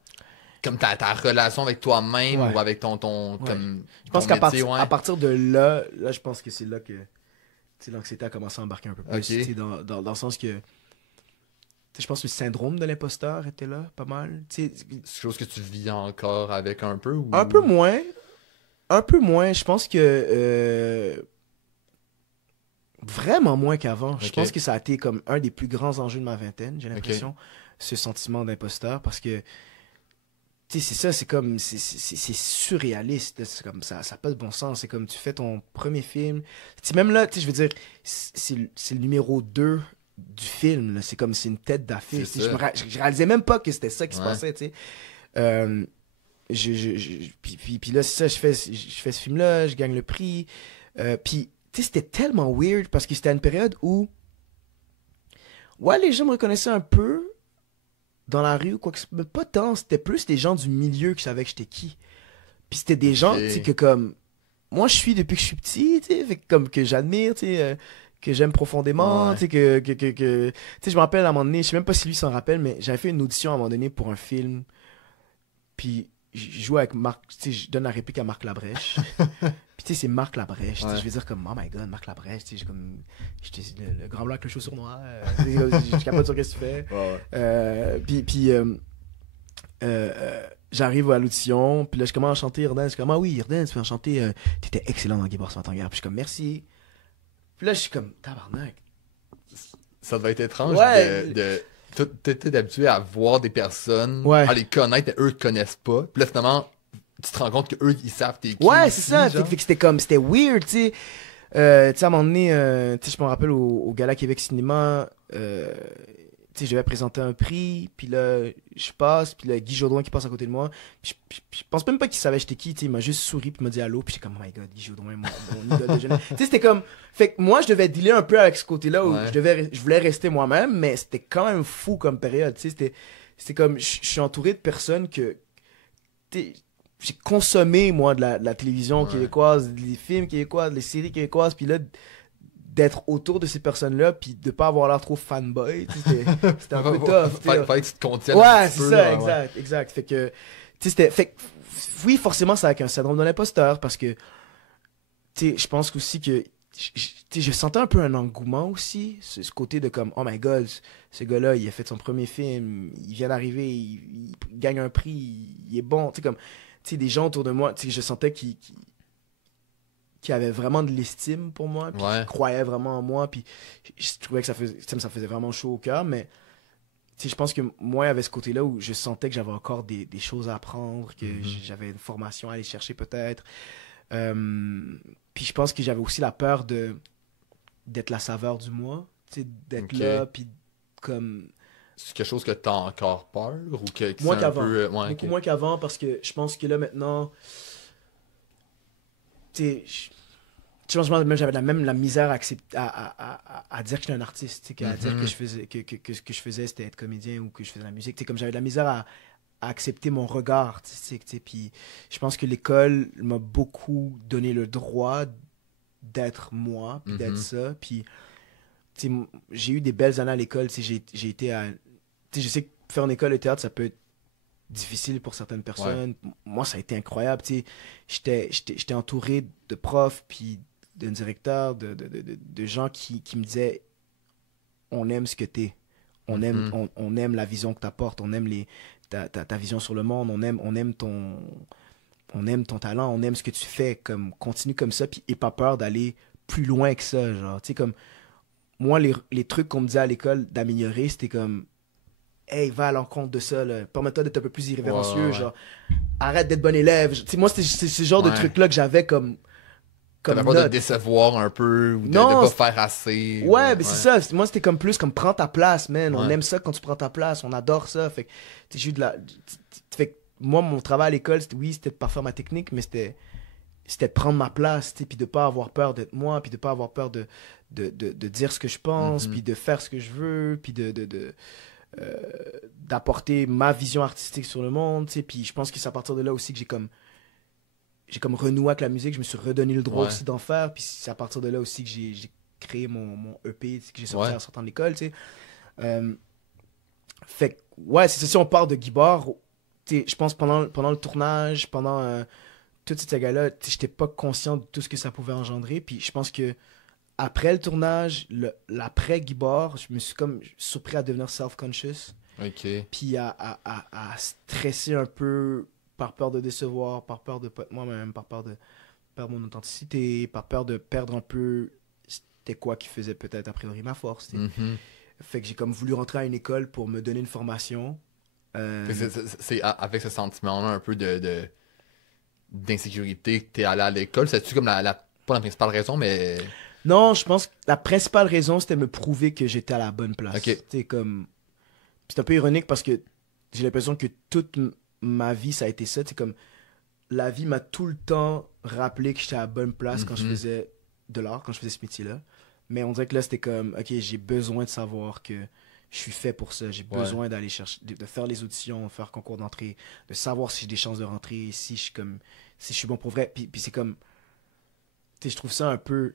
comme ta relation avec toi-même ou avec ton comme je pense qu'à partir de là, je pense que c'est là que l'anxiété a commencé à embarquer un peu plus. Dans le sens que je pense que le syndrome de l'imposteur était là, pas mal. C'est quelque chose que tu vis encore avec un peu? Ou... Un peu moins. Je pense que... vraiment moins qu'avant. Je pense que ça a été comme un des plus grands enjeux de ma vingtaine, j'ai l'impression. Ce sentiment d'imposteur, parce que c'est ça, c'est comme c'est surréaliste, c'est comme ça n'a pas de bon sens, c'est comme tu fais ton premier film, même là, je veux dire, c'est le numéro 2 du film, c'est comme c'est une tête d'affiche, je réalisais même pas que c'était ça qui se passait, puis là c'est ça, je fais ce film là, je gagne le prix, puis c'était tellement weird parce que c'était à une période où les gens me reconnaissaient un peu dans la rue ou quoi que ce soit, mais pas tant, c'était plus des gens du milieu qui savaient que j'étais qui. Puis c'était des gens, que comme moi je suis depuis que je suis petit, fait comme que j'admire, que j'aime profondément, que je me rappelle à un moment donné, je sais même pas si lui s'en rappelle, mais j'avais fait une audition à un moment donné pour un film. Puis je joue avec Marc, je donne la réplique à Marc Labrèche. Puis c'est Marc Labrèche, je vais dire comme oh my god, Marc Labrèche, j'étais le grand blanc avec le chaussure noire, je capote sur qu'est-ce que tu fais. J'arrive à l'audition, puis là je commence à chanter Irden, je suis comme ah oui Irden, tu peux en chanter, t'étais excellent dans Guy Borsman en guerre, puis je suis comme merci. Puis là je suis comme tabarnak. Ça devait être étrange de t'es habitué à voir des personnes, à les connaître, mais eux te connaissent pas. Puis là, finalement, tu te rends compte qu'eux, ils savent t'es qui. Ouais, c'est ça. Fait que c'était weird, tu sais. À un moment donné, je me rappelle au Gala Québec Cinéma, je devais présenter un prix, puis là, je passe, puis là, Guy Jodoin qui passe à côté de moi. Je pense même pas qu'il savait j'étais qui, il m'a juste souri, puis m'a dit allô, puis j'étais comme, oh my god, Guy Jodoin, mon idole de jeunesse. C'était comme. Fait que moi, je devais dealer un peu avec ce côté-là où je voulais rester moi-même, mais c'était quand même fou comme période, c'était comme, je suis entouré de personnes que. J'ai consommé, moi, de la télévision québécoise, des films québécois, des séries québécoises, puis là, d'être autour de ces personnes-là, puis de pas avoir l'air trop fanboy, c'était un peu tough. Fallait que tu te contiennes un petit peu. Ouais, c'est ça, exact. Fait que, oui, forcément, c'est avec un syndrome de l'imposteur, parce que, je pense aussi que, je sentais un peu un engouement aussi, ce côté de comme, oh my god, ce gars-là, il a fait son premier film, il vient d'arriver, il gagne un prix, il est bon, comme... des gens autour de moi, je sentais qu'ils avaient vraiment de l'estime pour moi, puis qu'ils croyaient vraiment en moi, puis je trouvais que ça faisait vraiment chaud au cœur, mais je pense que moi, il y avait ce côté-là où je sentais que j'avais encore des choses à apprendre, que j'avais une formation à aller chercher peut-être. Puis je pense que j'avais aussi la peur de d'être la saveur du mois, d'être Ok. là, puis comme... C'est quelque chose que t'as encore peur ou que Moins c'est un qu'avant. peu. Beaucoup moins qu'avant, parce que je pense que là, maintenant, tu sais, je pense que même j'avais même la misère à dire que j'étais un artiste, qu'à dire que je faisais, que ce que je faisais, c'était être comédien ou que je faisais de la musique. Comme j'avais de la misère à accepter mon regard artistique. Puis je pense que l'école m'a beaucoup donné le droit d'être moi, puis d'être ça. Puis j'ai eu des belles années à l'école. J'ai été à... je sais que faire une école de théâtre, ça peut être difficile pour certaines personnes. Ouais. Moi, ça a été incroyable. J'étais entouré de profs, puis d'un directeur, de gens qui me disaient on aime ce que t'es. On aime la vision que t'apportes. On aime ta vision sur le monde. On aime ton talent. On aime ce que tu fais. Continue comme ça, puis n'aie pas peur d'aller plus loin que ça. Genre, comme moi, les trucs qu'on me disait à l'école d'améliorer, c'était comme hey, va à l'encontre de ça, permets-toi d'être un peu plus irrévérencieux, genre, arrête d'être bon élève. Moi, c'est ce genre de truc-là que j'avais comme t'avais pas de décevoir un peu, ou de pas faire assez. Ouais, mais c'est ça. Moi, c'était comme plus comme prends ta place, man. On aime ça quand tu prends ta place, on adore ça. Fait que, j'ai eu de la... Fait que, moi, mon travail à l'école, c'était de parfaire ma technique, mais c'était de prendre ma place, puis de pas avoir peur d'être moi, puis de pas avoir peur de dire ce que je pense, puis de faire ce que je veux, puis d'apporter ma vision artistique sur le monde, puis je pense que c'est à partir de là aussi que j'ai comme renoué avec la musique, je me suis redonné le droit aussi d'en faire, puis c'est à partir de là aussi que j'ai créé mon EP que j'ai sorti en sortant de l'école, fait que, ouais, c'est ça, si on part de Guy Bard, je pense pendant le tournage, pendant toute cette saga-là, j'étais pas conscient de tout ce que ça pouvait engendrer, puis je pense que après le tournage, l'après Guy Bard, je me suis comme surpris à devenir self-conscious. OK. Puis à stresser un peu par peur de décevoir, par peur de pas être moi-même, par peur de perdre mon authenticité, par peur de perdre un peu c'était quoi qui faisait peut-être a priori ma force. Fait que j'ai comme voulu rentrer à une école pour me donner une formation. C'est avec ce sentiment-là un peu d'insécurité que t'es allé à l'école. C'est-tu comme pas la principale raison, mais... Non, je pense que la principale raison, c'était me prouver que j'étais à la bonne place. Okay. C'est un peu ironique parce que j'ai l'impression que toute ma vie, ça a été ça. Comme la vie m'a tout le temps rappelé que j'étais à la bonne place quand je faisais de l'art, quand je faisais ce métier-là. Mais on dirait que là, c'était comme, OK, j'ai besoin de savoir que je suis fait pour ça. J'ai besoin d'aller chercher, de faire les auditions, faire concours d'entrée, de savoir si j'ai des chances de rentrer, si je suis bon pour vrai. Puis c'est comme, je trouve ça un peu...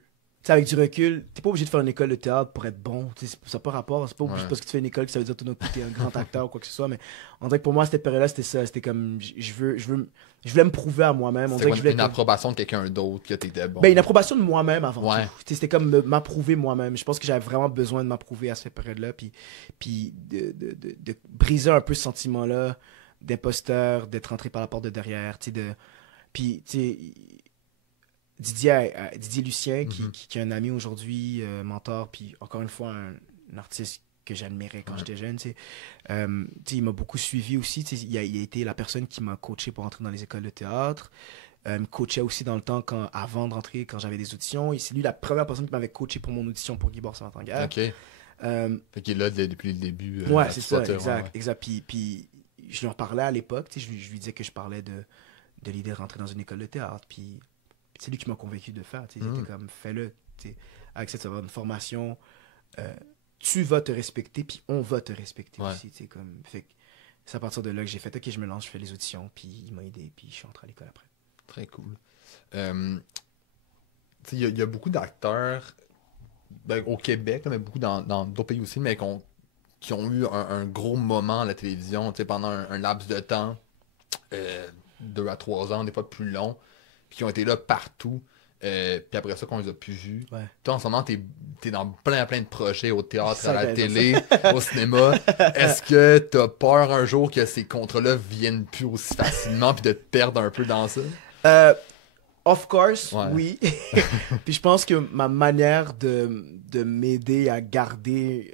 avec du recul, t'es pas obligé de faire une école de théâtre pour être bon. Ça n'a pas rapport. C'est pas obligé parce que tu fais une école que ça veut dire que t'es un grand acteur ou quoi que ce soit. Mais on dirait que pour moi, cette période-là, c'était ça. C'était comme, je voulais me prouver à moi-même. C'était une approbation de quelqu'un d'autre que t'étais bon. Ben, une approbation de moi-même avant tout. C'était comme m'approuver moi-même. Je pense que j'avais vraiment besoin de m'approuver à cette période-là. Puis de briser un peu ce sentiment-là d'imposteur, d'être rentré par la porte de derrière. Puis, tu sais... Didier Lucien, qui est un ami aujourd'hui, mentor, puis encore une fois, un artiste que j'admirais quand j'étais jeune. Il m'a beaucoup suivi aussi. Il a été la personne qui m'a coaché pour entrer dans les écoles de théâtre. Il me coachait aussi dans le temps avant de rentrer, quand j'avais des auditions. C'est lui la première personne qui m'avait coaché pour mon audition pour Guy Bard en guerre. OK. Fait qu'il est là depuis le début. Ouais, c'est ça, exact. Puis je lui en parlais à l'époque. Je lui disais que je parlais de l'idée de rentrer dans une école de théâtre. Puis c'est lui qui m'a convaincu de faire. C'était comme, fais-le. Avec cette formation, tu vas te respecter, puis on va te respecter aussi. Fait que c'est à partir de là que j'ai fait, OK, je me lance, je fais les auditions, puis il m'a aidé, puis je suis entré à l'école après. Très cool. Il y a beaucoup d'acteurs au Québec, là, mais beaucoup dans d'autres pays aussi, mais qui ont eu un gros moment à la télévision pendant un laps de temps, 2 à 3 ans, des fois plus long, puis qui ont été là partout. Puis après ça, qu'on les a plus vus. Toi, en ce moment, t'es dans plein de projets au théâtre, à la télé, au cinéma. Est-ce que t'as peur un jour que ces contrats-là viennent plus aussi facilement puis de te perdre un peu dans ça? Of course, oui. Puis je pense que ma manière de m'aider à garder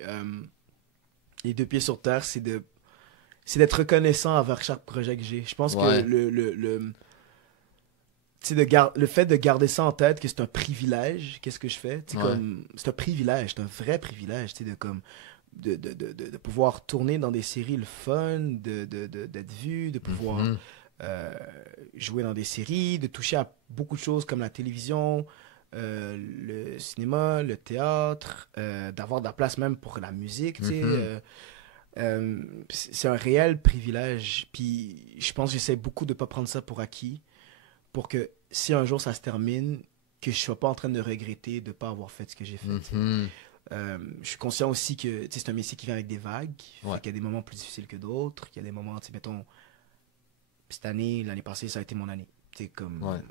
les 2 pieds sur terre, c'est d'être reconnaissant envers chaque projet que j'ai. Je pense que le fait de garder ça en tête, que c'est un privilège, qu'est-ce que je fais? Comme, c'est un privilège, c'est un vrai privilège, de pouvoir tourner dans des séries le fun, d'être vu, de pouvoir jouer dans des séries, de toucher à beaucoup de choses comme la télévision, le cinéma, le théâtre, d'avoir de la place même pour la musique, c'est un réel privilège. Puis je pense que j'essaie beaucoup de ne pas prendre ça pour acquis, pour que si un jour ça se termine, que je ne sois pas en train de regretter de ne pas avoir fait ce que j'ai fait. Je suis conscient aussi que c'est un métier qui vient avec des vagues. Fait qu'il y a des moments plus difficiles que d'autres. Il y a des moments, mettons, cette année, l'année passée, ça a été mon année.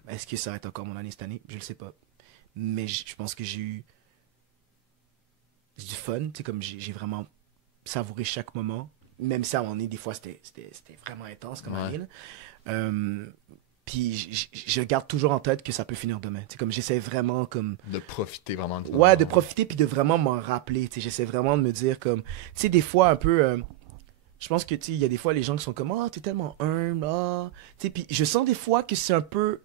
Est-ce que ça va être encore mon année cette année? Je le sais pas. Mais je pense que j'ai eu du fun. Comme j'ai vraiment savouré chaque moment. Même si à un moment donné, des fois, c'était vraiment intense comme année. Puis je garde toujours en tête que ça peut finir demain. Comme j'essaie vraiment comme... De profiter vraiment de ça. Ouais, de profiter puis de vraiment m'en rappeler. J'essaie vraiment de me dire comme... Tu sais, des fois un peu... je pense que, il y a des fois les gens qui sont comme « Ah, t'es tellement humble, ah... » Puis je sens des fois que c'est un peu...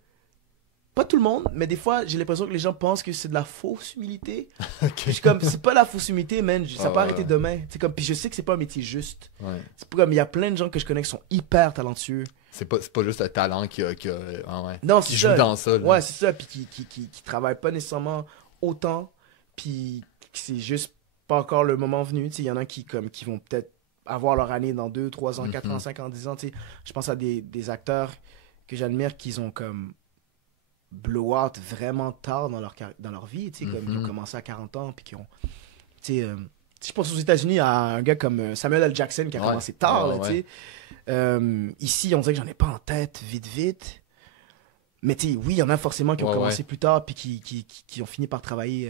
Pas tout le monde, mais des fois, j'ai l'impression que les gens pensent que c'est de la fausse humilité. Je suis comme, c'est pas la fausse humilité, man. Ça peut arrêter demain. Puis je sais que c'est pas un métier juste. C'est pas comme, il y a plein de gens que je connais qui sont hyper talentueux. C'est pas juste un talent qui non, qui joue dans ça. Là. Ouais, c'est ça. Puis qui travaille pas nécessairement autant. Puis c'est juste pas encore le moment venu. Il y en a qui vont peut-être avoir leur année dans 2, 3 ans, 4 ans, 5 ans, 10 ans. Je pense à des acteurs que j'admire qui ont comme blow out vraiment tard dans leur vie, comme ils ont commencé à 40 ans, puis qui ont, je pense aux États-Unis à un gars comme Samuel L. Jackson qui a commencé tard, ici, on dirait que j'en ai pas en tête vite, mais oui, il y en a forcément qui ont commencé plus tard, puis qui ont fini par travailler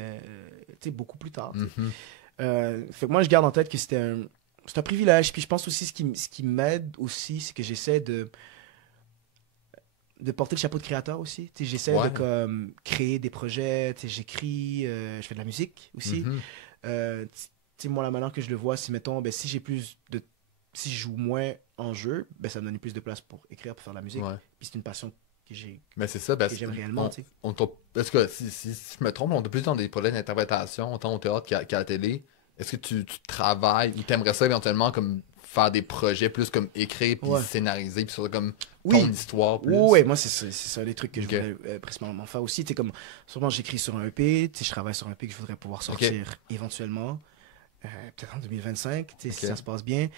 beaucoup plus tard. Fait que moi, je garde en tête que c'est un privilège, puis je pense aussi ce qui m'aide aussi, c'est que j'essaie de porter le chapeau de créateur aussi. J'essaie de créer des projets, j'écris, je fais de la musique aussi. Moi, la manière que je le vois, c'est, mettons, si je joue moins en jeu, ça me donne plus de place pour écrire, pour faire de la musique. Puis c'est une passion que j'aime réellement. Est-ce que, si je me trompe, on est plus dans des projets d'interprétation, autant au théâtre qu'à la télé. Est-ce que tu travailles ou t'aimerais ça éventuellement comme faire des projets plus comme écrire puis scénariser puis sur comme ton histoire plus? Oui, moi c'est un des trucs que je voudrais principalement faire aussi. Comme sûrement j'écris sur un EP, je travaille sur un EP que je voudrais pouvoir sortir éventuellement, peut-être en 2025, si ça se passe bien.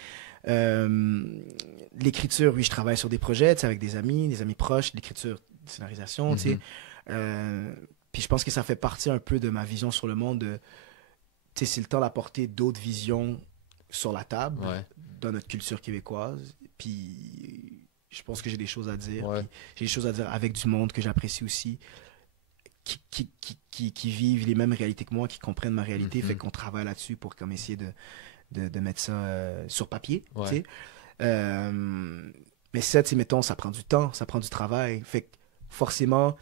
L'écriture, oui, je travaille sur des projets avec des amis proches, l'écriture, de scénarisation, puis je pense que ça fait partie un peu de ma vision sur le monde. C'est le temps d'apporter d'autres visions sur la table dans notre culture québécoise, puis je pense que j'ai des choses à dire, j'ai des choses à dire avec du monde que j'apprécie aussi, qui vivent les mêmes réalités que moi, qui comprennent ma réalité, fait qu'on travaille là-dessus pour comme essayer de mettre ça sur papier, mais ça, mettons, ça prend du temps, ça prend du travail, fait que forcément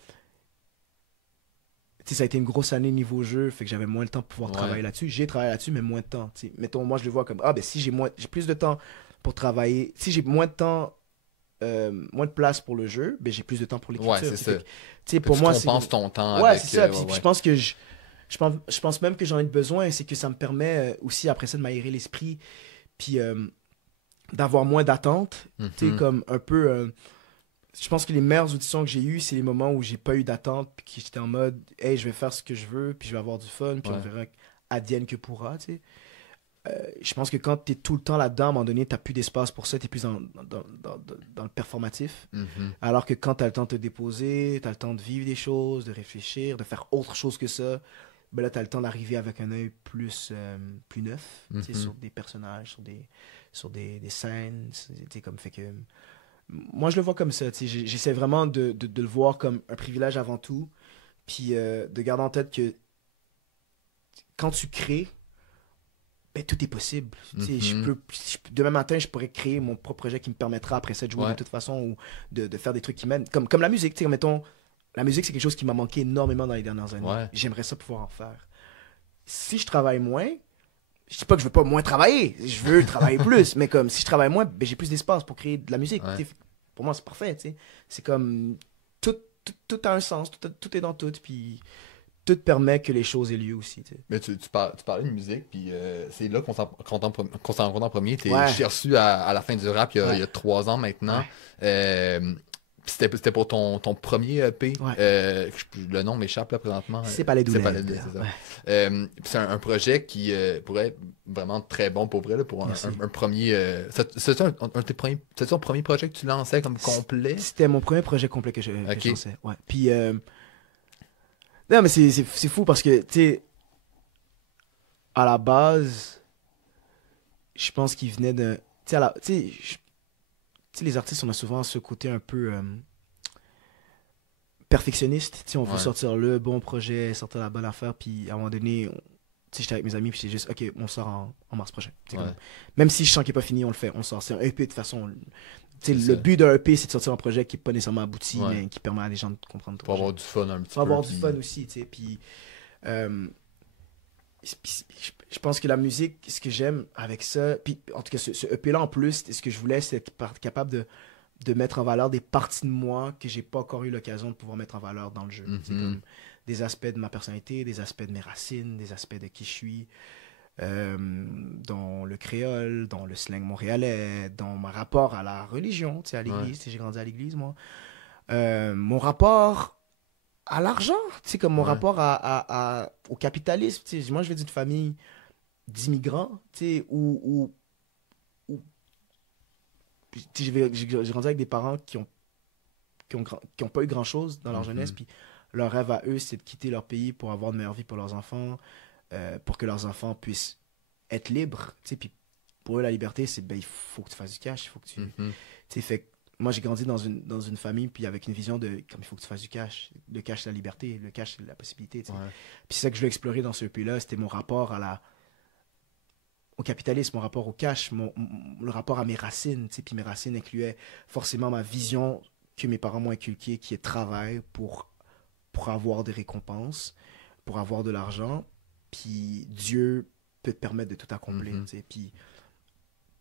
ça a été une grosse année niveau jeu, fait que j'avais moins de temps pour pouvoir travailler là-dessus. J'ai travaillé là-dessus, mais moins de temps. Mettons, moi, je le vois comme, si j'ai plus de temps pour travailler, si j'ai moins de temps, moins de place pour le jeu, j'ai plus de temps pour l'écriture. Ouais, c'est ça. Pour moi, tu compenses ton temps avec... c'est ça. Puis je pense que je pense même que j'en ai besoin, c'est que ça me permet aussi, après ça, de m'aérer l'esprit, puis d'avoir moins d'attentes. Comme un peu... je pense que les meilleures auditions que j'ai eues, c'est les moments où j'ai pas eu d'attente, puis que j'étais en mode « Hey, je vais faire ce que je veux, puis je vais avoir du fun, puis on verra advienne que pourra. » Je pense que quand t'es tout le temps là-dedans, à un moment donné, t'as plus d'espace pour ça, t'es plus dans le performatif. Alors que quand t'as le temps de te déposer, t'as le temps de vivre des choses, de réfléchir, de faire autre chose que ça, là, t'as le temps d'arriver avec un œil plus neuf, sur des personnages, sur des scènes, comme fait que... Moi, je le vois comme ça. J'essaie vraiment de le voir comme un privilège avant tout. Puis de garder en tête que quand tu crées, tout est possible. Demain matin, je pourrais créer mon propre projet qui me permettra après ça de jouer de toute façon ou de faire des trucs qui m'aident. Comme la musique. Mettons, la musique, c'est quelque chose qui m'a manqué énormément dans les dernières années. J'aimerais ça pouvoir en faire. Si je travaille moins, je dis pas que je veux pas moins travailler, je veux travailler plus, mais comme si je travaille moins, j'ai plus d'espace pour créer de la musique. Pour moi, c'est parfait. C'est comme tout tout a un sens, tout est dans tout, puis tout permet que les choses aient lieu aussi. T'sais. Mais tu parlais de musique, puis c'est là qu'on s'en rencontre en premier. Ouais. Je t'ai reçu à la fin du rap il y a 3 ans maintenant. C'était pour ton premier EP. Le nom m'échappe là présentement. C'est Palais d'Ouled. C'est ça. C'est un projet qui pourrait être vraiment très bon pour vrai, là, pour un premier. C'était ton premier projet que tu lançais comme complet? C'était mon premier projet complet que je lançais. Ouais. Puis, non, mais c'est fou parce que, tu sais, à la base, je pense qu'il venait de. Tu sais, les artistes, on a souvent ce côté un peu perfectionniste. Tu sais, on veut sortir le bon projet, sortir la bonne affaire, puis à un moment donné, tu sais, j'étais avec mes amis, puis c'est juste, ok, on sort en mars prochain. Comme, même si je sens qu'il n'est pas fini, on le fait, on sort. C'est un EP de toute façon. Le but d'un EP, c'est de sortir un projet qui n'est pas nécessairement abouti, mais qui permet à des gens de comprendre. Pour avoir du fun un petit peu. Pour avoir du fun aussi, tu sais. Puis, je pense que la musique, ce que j'aime avec ça, puis en tout cas, ce EP-là en plus, ce que je voulais, c'est être capable de mettre en valeur des parties de moi que j'ai pas encore eu l'occasion de pouvoir mettre en valeur dans le jeu. Comme des aspects de ma personnalité, des aspects de mes racines, des aspects de qui je suis. Dans le créole, dans le slang montréalais, dans mon rapport à la religion, tu sais, à l'église, j'ai grandi à l'église, moi. Mon rapport à l'argent, tu sais, comme mon rapport au capitalisme, tu sais, moi je viens d'une famille d'immigrants, tu sais, où j'ai grandi avec des parents qui ont pas eu grand-chose dans leur jeunesse, puis leur rêve à eux, c'est de quitter leur pays pour avoir une meilleure vie pour leurs enfants, pour que leurs enfants puissent être libres, tu sais, puis pour eux, la liberté, c'est, ben, il faut que tu fasses du cash, il faut que tu... Tu sais, fait que moi, j'ai grandi dans une famille, puis avec une vision de, comme il faut que tu fasses du cash. Le cash, c'est la liberté, le cash, c'est la possibilité, tu sais. Puis c'est ça que je voulais explorer dans ce EP-là, c'était mon rapport au capitalisme, mon rapport au cash, le rapport à mes racines, tu sais, puis mes racines incluaient forcément ma vision que mes parents m'ont inculquée, qui est travail pour avoir des récompenses, pour avoir de l'argent, puis Dieu peut te permettre de tout accomplir, tu sais,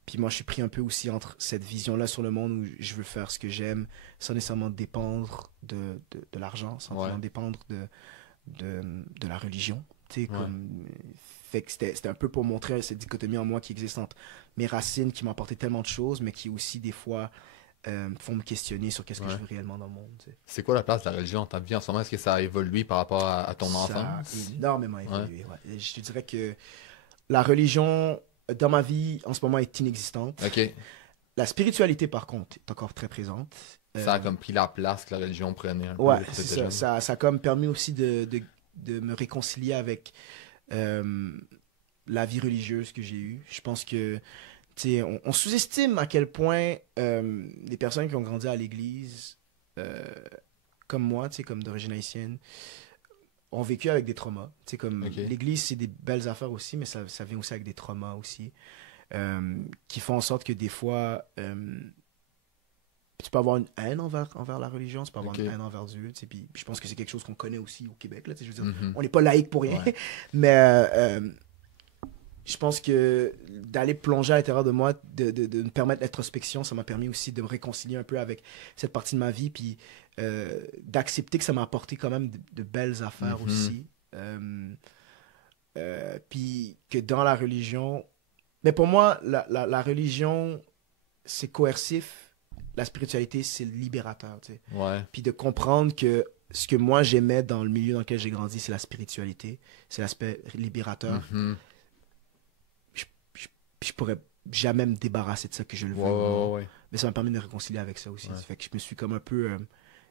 puis moi, je suis pris un peu aussi entre cette vision-là sur le monde où je veux faire ce que j'aime sans nécessairement dépendre de l'argent, sans nécessairement dépendre de la religion, tu sais, comme... Fait que c'était un peu pour montrer cette dichotomie en moi qui existe entre mes racines qui m'ont apporté tellement de choses, mais qui aussi, des fois, font me questionner sur qu'est-ce que je veux réellement dans le monde. Tu sais. C'est quoi la place de la religion dans ta vie en ce moment? Est-ce que ça a évolué par rapport à ton enfance? Ça a énormément évolué, Je te dirais que la religion, dans ma vie, en ce moment, est inexistante. La spiritualité, par contre, est encore très présente. Ça a comme pris la place que la religion prenait un peu. Ouais, c'est ça. Ça a comme permis aussi de me réconcilier avec la vie religieuse que j'ai eue. Je pense que on sous-estime à quel point les personnes qui ont grandi à l'église, comme moi, comme d'origine haïtienne, ont vécu avec des traumas. Comme l'église, c'est des belles affaires aussi, mais ça vient aussi avec des traumas aussi, qui font en sorte que des fois, tu peux avoir une haine envers la religion, tu peux avoir une haine envers Dieu. Puis je pense que c'est quelque chose qu'on connaît aussi au Québec. Là, je veux dire, on n'est pas laïque pour rien, mais... je pense que d'aller plonger à l'intérieur de moi, de me permettre l'introspection, ça m'a permis aussi de me réconcilier un peu avec cette partie de ma vie, puis d'accepter que ça m'a apporté quand même de belles affaires aussi. Puis que dans la religion... Mais pour moi, la religion, c'est coercif. La spiritualité, c'est libérateur. Tu sais. Puis de comprendre que ce que moi j'aimais dans le milieu dans lequel j'ai grandi, c'est la spiritualité. C'est l'aspect libérateur. Je pourrais jamais me débarrasser de ça que je le veux. Mais ça m'a permis de me réconcilier avec ça aussi. Ça fait que je me suis comme un peu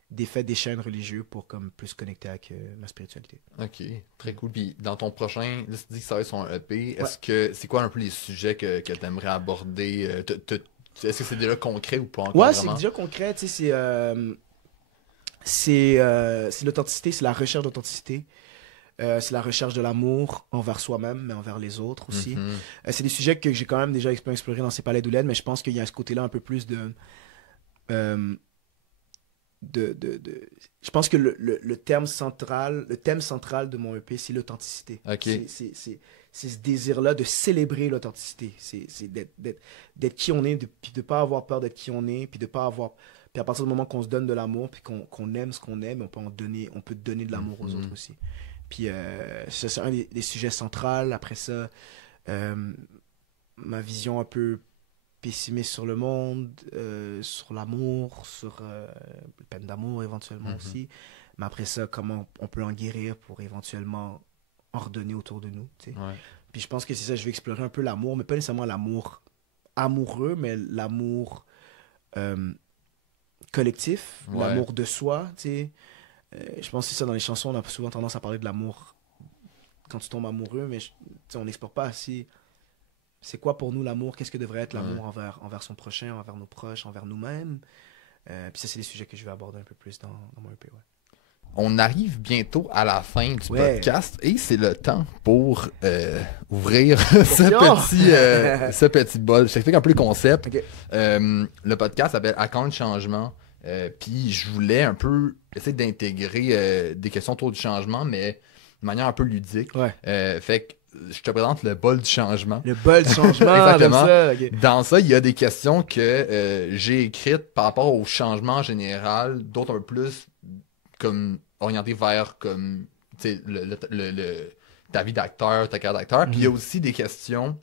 défait des chaînes religieuses pour comme plus connecter avec ma spiritualité. Ok, très cool. Puis dans ton prochain, là, tu dis que ça va être sur un EP. Est-ce que c'est quoi un peu les sujets que tu aimerais aborder? Est-ce que c'est déjà concret ou pas encore? Ouais, c'est déjà concret. Tu sais, c'est l'authenticité, c'est la recherche d'authenticité. C'est la recherche de l'amour envers soi-même, mais envers les autres aussi. C'est des sujets que j'ai quand même déjà explorés dans ces palais d'Ouled, mais je pense qu'il y a ce côté-là un peu plus de... Je pense que le thème central de mon EP, c'est l'authenticité. C'est ce désir-là de célébrer l'authenticité. C'est d'être qui on est, puis de ne pas avoir peur d'être qui on est, puis de ne pas avoir Puis à partir du moment qu'on se donne de l'amour, puis qu'on aime ce qu'on aime, on peut donner de l'amour aux autres aussi. Puis ça, c'est un des sujets centraux. Après ça, ma vision un peu pessimiste sur le monde, sur l'amour, sur la peine d'amour éventuellement aussi. Mais après ça, comment on peut en guérir pour éventuellement en redonner autour de nous. Tu sais. Puis je pense que c'est ça, je vais explorer un peu l'amour, mais pas nécessairement l'amour amoureux, mais l'amour collectif, l'amour de soi. Tu sais. Je pense que c'est ça, dans les chansons, on a souvent tendance à parler de l'amour quand tu tombes amoureux, mais on n'explore pas assez c'est quoi pour nous l'amour, qu'est-ce que devrait être l'amour envers son prochain, envers nos proches, envers nous-mêmes. Puis ça, c'est des sujets que je vais aborder un peu plus dans mon EP. On arrive bientôt à la fin du podcast et c'est le temps pour ouvrir ce petit bol. Je t'explique un peu le concept. Okay. Le podcast s'appelle Account Changement. Puis je voulais un peu essayer d'intégrer des questions autour du changement, mais de manière un peu ludique. Fait que je te présente le bol du changement. Le bol du changement, exactement. Ça, okay. Dans ça, il y a des questions que j'ai écrites par rapport au changement en général, d'autres un peu plus comme orientées vers comme ta vie d'acteur, ta carrière d'acteur. Puis il y a aussi des questions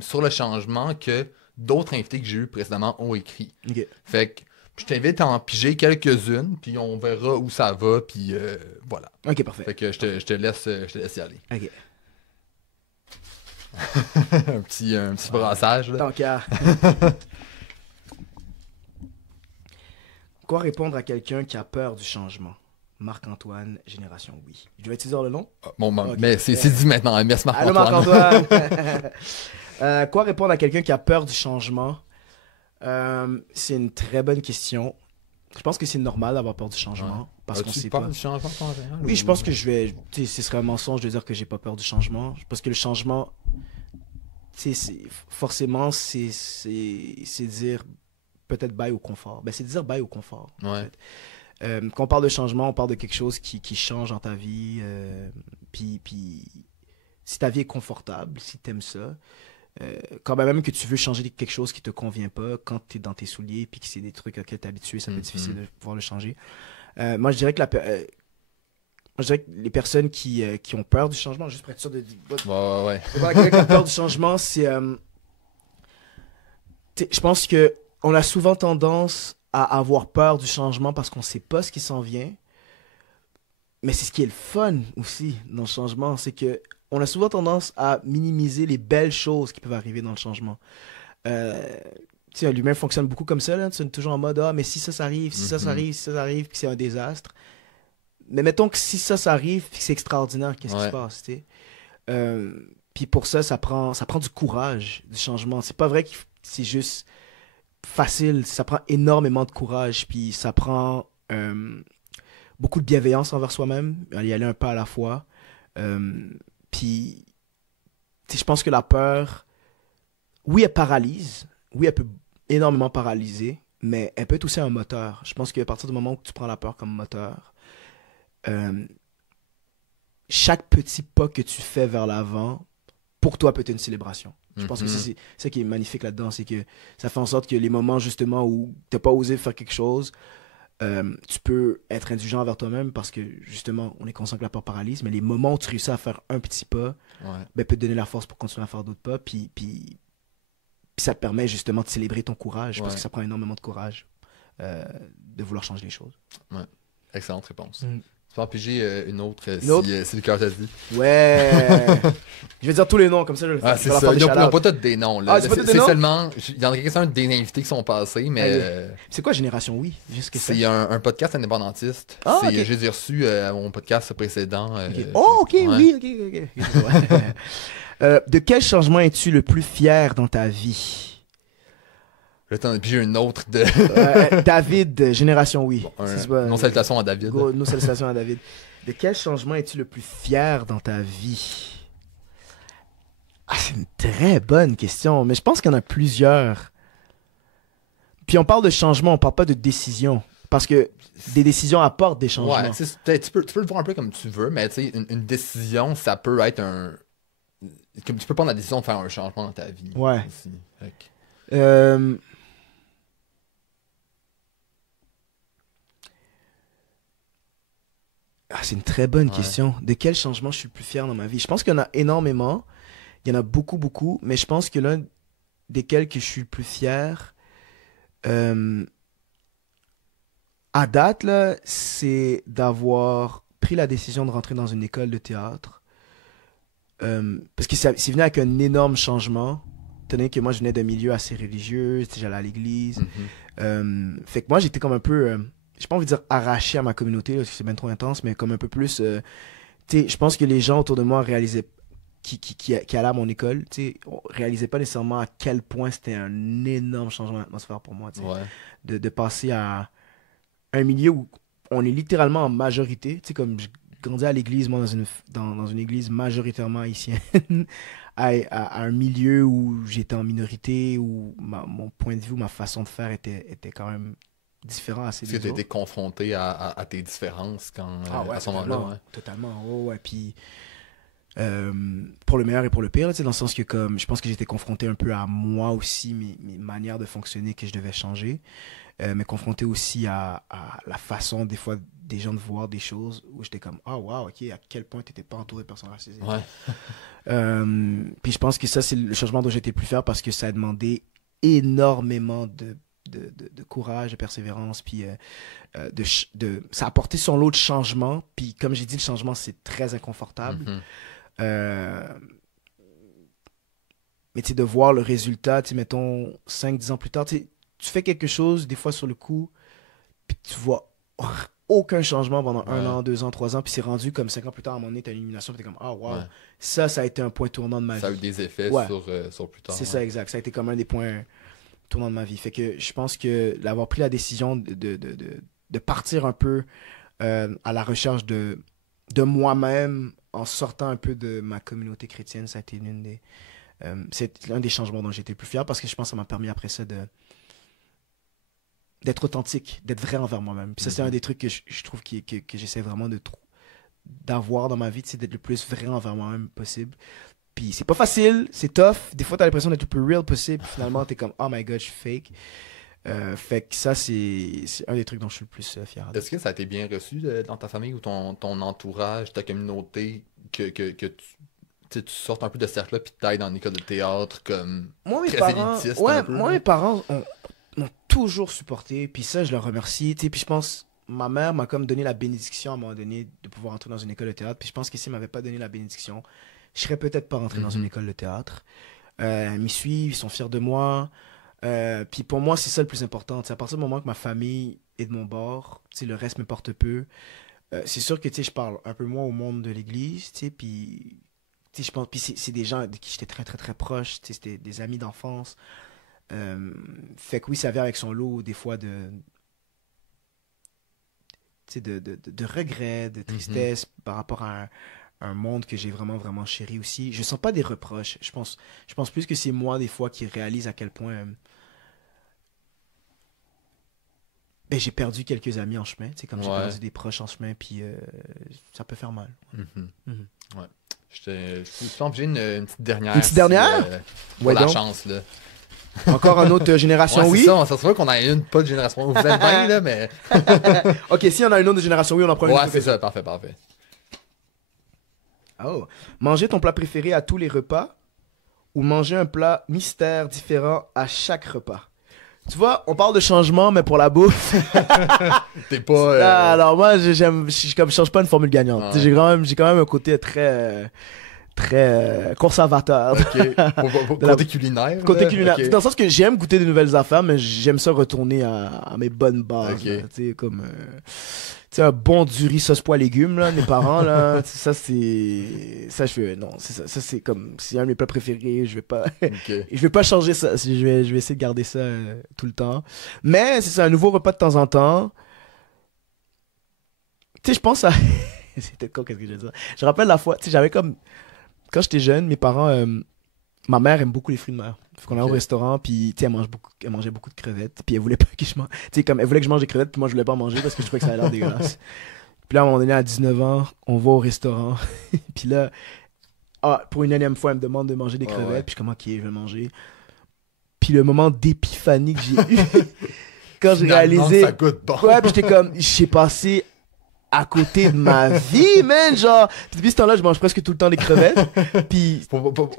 sur le changement que d'autres invités que j'ai eu précédemment ont écrit. Okay. Fait que je t'invite à en piger quelques-unes, puis on verra où ça va, puis voilà. Ok, parfait. Fait que je te laisse y aller. Ok. un petit brassage. Là. Tant qu'à. Quoi répondre à quelqu'un qui a peur du changement? Marc-Antoine, Génération Oui. Je dois utiliser le nom? Bon, okay. Mais c'est dit maintenant. Merci Marc-Antoine. Allô Marc-Antoine. Quoi répondre à quelqu'un qui a peur du changement? C'est une très bonne question. Je pense que c'est normal d'avoir peur du changement. Parce qu'on sait pas. Du changement en général? Oui, je pense que ce serait un mensonge de dire que j'ai pas peur du changement. Parce que le changement, forcément, c'est dire peut-être bye au confort. C'est dire bye au confort. En fait. Quand on parle de changement, on parle de quelque chose qui change dans ta vie. Puis si ta vie est confortable, si tu aimes ça, quand même que tu veux changer quelque chose qui te convient pas, quand tu es dans tes souliers puis que c'est des trucs auxquels tu es habitué, ça peut être difficile de pouvoir le changer. Moi, je dirais que les personnes qui ont peur du changement, juste pour être sûr de dire... Quelqu'un qui a peur du changement, c'est... je pense qu'on a souvent tendance à avoir peur du changement parce qu'on ne sait pas ce qui s'en vient. Mais c'est ce qui est le fun aussi dans le changement, c'est que on a souvent tendance à minimiser les belles choses qui peuvent arriver dans le changement. L'humain fonctionne beaucoup comme ça, là. Tu es toujours en mode « Ah, mais si ça arrive, si ça arrive, si ça arrive, puis c'est un désastre. » Mais mettons que si ça arrive, puis c'est extraordinaire, qu'est-ce qui se passe, tu sais? Puis pour ça prend du courage, du changement. C'est pas vrai que c'est juste facile, ça prend énormément de courage, puis ça prend beaucoup de bienveillance envers soi-même, y aller un pas à la fois. Puis, je pense que la peur, oui, elle paralyse. Oui, elle peut énormément paralyser, mais elle peut être aussi un moteur. Je pense qu'à partir du moment où tu prends la peur comme moteur, chaque petit pas que tu fais vers l'avant, pour toi, peut être une célébration. Je pense que c'est ça qui est magnifique là-dedans, c'est que ça fait en sorte que les moments, justement, où tu n'as pas osé faire quelque chose, tu peux être indulgent envers toi-même parce que justement on est conscient que la peur paralyse, mais les moments où tu réussis à faire un petit pas peut te donner la force pour continuer à faire d'autres pas, puis ça te permet justement de célébrer ton courage parce que ça prend énormément de courage de vouloir changer les choses. Excellente réponse. Tu peux en piger une autre si le cœur t'a dit. Ouais. Je vais dire tous les noms, comme ça je vais le faire. C'est ça. Ils n'ont pas tous des noms. Là. C'est seulement... Il y en a quelques-uns des invités qui sont passés, mais... C'est quoi Génération Oui? C'est un podcast indépendantiste. J'ai reçu à mon podcast précédent. Oui, ok. De quel changement es-tu le plus fier dans ta vie? J'ai une autre de... David, Génération Oui. Nos salutations à David. Nos salutations à David. De quel changement es-tu le plus fier dans ta vie? C'est une très bonne question, mais je pense qu'il y en a plusieurs. Puis on parle de changement, on parle pas de décision. Parce que des décisions apportent des changements. Tu peux le voir un peu comme tu veux, mais une décision, ça peut être un... Comme tu peux prendre la décision de faire un changement dans ta vie. Ouais. Aussi. C'est une très bonne question. De quel changement je suis le plus fier dans ma vie? Je pense qu'il y en a énormément. Il y en a beaucoup, beaucoup. Mais je pense que l'un desquels que je suis le plus fier, à date, là, c'est d'avoir pris la décision de rentrer dans une école de théâtre. Parce que c'est venu avec un énorme changement. Étant donné que moi, je venais d'un milieu assez religieux, j'allais à l'église. Fait que moi, j'étais comme un peu... j'ai pas envie de dire arraché à ma communauté, là, parce que c'est bien trop intense, mais comme un peu plus... je pense que les gens autour de moi réalisaient... Qui allaient à mon école, réalisaient pas nécessairement à quel point c'était un énorme changement d'atmosphère pour moi. De passer à un milieu où on est littéralement en majorité. Comme je grandis à l'église, moi, dans une église majoritairement haïtienne, à un milieu où j'étais en minorité, où mon point de vue, ma façon de faire était quand même différent assez des autres. Est-ce que tu étais confronté à tes différences à ce moment-là? Totalement. Ouais. Puis, pour le meilleur et pour le pire, dans le sens que comme je pense que j'étais confronté un peu à moi aussi, mes manières de fonctionner que je devais changer, mais confronté aussi à la façon des fois des gens de voir des choses où j'étais comme wow, ok, à quel point t'étais pas entouré de personnes racisées. Puis je pense que ça c'est le changement dont j'étais le plus fier parce que ça a demandé énormément de courage, de persévérance, puis ça a apporté son lot de changements, puis comme j'ai dit, le changement c'est très inconfortable. Mais de voir le résultat, mettons 5-10 ans plus tard, tu fais quelque chose des fois sur le coup, puis tu vois aucun changement pendant 1 an, 2 ans, 3 ans, puis c'est rendu comme 5 ans plus tard, à un moment donné, t'as une illumination, puis t'es comme wow, ça a été un point tournant de ma vie. Ça a eu des effets sur plus tard. C'est ça, exact. Ça a été comme un des points tournants de ma vie. Fait que je pense que d'avoir pris la décision de partir un peu à la recherche de moi-même en sortant un peu de ma communauté chrétienne, ça a été c'est l'un des changements dont j'étais le plus fier parce que je pense que ça m'a permis après ça d'être authentique, d'être vrai envers moi-même. Puis ça, c'est un des trucs que je trouve que j'essaie vraiment d'avoir dans ma vie, d'être le plus vrai envers moi-même possible. Puis c'est pas facile, c'est tough. Des fois, t'as l'impression d'être le plus real possible. Puis finalement, t'es comme, oh my god, je suis fake. Fait que ça, c'est un des trucs dont je suis le plus fier. Est-ce que ça a été bien reçu dans ta famille ou ton entourage, ta communauté, que tu sortes un peu de ce cercle-là puis tu ailles dans une école de théâtre comme très élitiste? Mes parents m'ont toujours supporté, puis ça, je leur remercie. Puis je pense, ma mère m'a comme donné la bénédiction à un moment donné de pouvoir entrer dans une école de théâtre. Puis je pense que si elle m'avait pas donné la bénédiction, je serais peut-être pas rentré dans une école de théâtre. Ils m'y suivent, ils sont fiers de moi. Puis pour moi, c'est ça le plus important. À partir du moment que ma famille est de mon bord, le reste me porte peu. C'est sûr que je parle un peu moins au monde de l'église, puis je pense, puis c'est des gens de qui j'étais très très très proche, c'était des amis d'enfance. Fait que oui, ça vient avec son lot des fois de regrets, de tristesse par rapport à un monde que j'ai vraiment vraiment chéri aussi. Je sens pas des reproches. Je pense plus que c'est moi des fois qui réalise à quel point j'ai perdu quelques amis en chemin, comme j'ai perdu des proches en chemin, puis ça peut faire mal. Ouais. Je pense que j'ai une petite dernière. Une petite dernière? Pour la chance, là. Encore une autre génération, oui? C'est ça se voit qu'on a une, pas de génération. Vous êtes bien, là, mais... Ok, si on a une autre de génération, oui, on en prend une. Ouais, c'est ça, parfait. Oh. Manger ton plat préféré à tous les repas ou manger un plat mystère différent à chaque repas? Tu vois, on parle de changement, mais pour la bouffe. T'es pas. Alors moi, je change pas une formule gagnante. J'ai quand même un côté très conservateur. Ok. Côté culinaire. Côté culinaire. Okay. Dans le sens que j'aime goûter de nouvelles affaires, mais j'aime ça retourner à mes bonnes bases. Okay. Tu sais, comme. Un bon du riz sauce pois légumes, là, mes parents, là, ça, je fais, non, c'est ça, c'est comme, c'est un de mes plats préférés, je vais pas changer ça, je vais essayer de garder ça tout le temps, mais c'est un nouveau repas de temps en temps, je pense à, c'est peut-être con, qu'est-ce que je veux dire, je rappelle la fois, j'avais comme, quand j'étais jeune, mes parents, ma mère aime beaucoup les fruits de mer. Fait qu'on allait au restaurant, puis elle mangeait beaucoup de crevettes, puis elle voulait pas que je mange. Comme elle voulait que je mange des crevettes, puis moi je voulais pas manger parce que je trouvais que ça avait l'air dégueulasse. Puis là, à un moment donné, à 19 ans, on va au restaurant, puis là, pour une énième fois, elle me demande de manger des crevettes, puis je suis comme, ok, je vais manger. Puis le moment d'épiphanie que j'ai eu, quand j'ai réalisé. Ça goûte bon. Ouais, puis j'étais comme, j'ai passé à côté de ma vie, man, genre. Puis depuis ce temps-là, je mange presque tout le temps des crevettes. Puis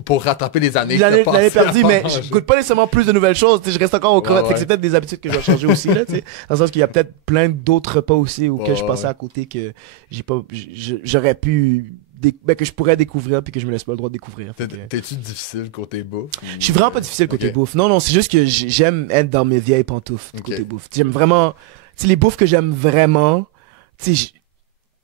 pour rattraper les années l'année perdue, mais je goûte pas nécessairement plus de nouvelles choses. Je reste encore aux crevettes. Fait que c'est peut-être des habitudes que je dois changer aussi, là, tu sais. Dans le sens qu'il y a peut-être plein d'autres repas aussi auxquels je passais à côté que j'aurais pu. Que je pourrais découvrir puis que je me laisse pas le droit de découvrir. T'es-tu difficile côté bouffe? Je suis vraiment pas difficile côté bouffe. Non, c'est juste que j'aime être dans mes vieilles pantoufles côté bouffe. J'aime vraiment... Tu sais, les bouffes que j'aime vraiment, tu sais,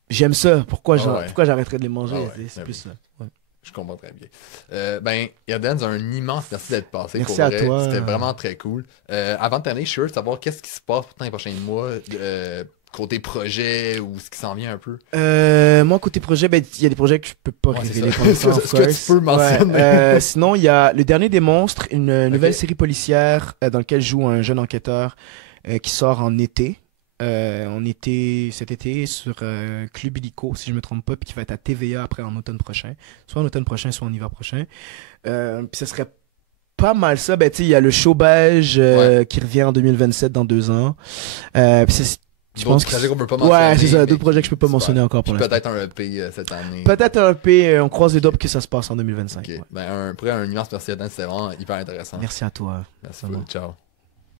j'aime ça. Pourquoi j'arrêterais de les manger? C'est plus ça. Ouais. Je comprends très bien. Yarden, un immense merci d'être passé. Merci à toi. C'était vraiment très cool. Avant de terminer, je suis curieux de savoir qu'est-ce qui se passe pour les prochains mois. Côté projet ou ce qui s'en vient un peu? Moi, côté projet, il y a des projets que je peux pas révéler pour l'instant. Est-ce que tu peux mentionner? Sinon, il y a Le Dernier des Monstres, une nouvelle série policière dans laquelle joue un jeune enquêteur qui sort en été. Cet été sur Club Illico, si je me trompe pas, puis qui va être à TVA après en automne prochain. Soit en automne prochain, soit en hiver prochain. Puis ce serait pas mal ça. Il y a le Show Beige qui revient en 2027 dans 2 ans. Puis d'autres projets qu'on peut pas mentionner. Ouais, c'est ça, d'autres projets que je peux pas mentionner encore pour l'instant. Peut-être un EP cette année. Peut-être un EP, on croise les doigts pour que ça se passe en 2025. Okay. Un immense merci à toi, c'était vraiment hyper intéressant. Merci à toi. Merci beaucoup, ciao.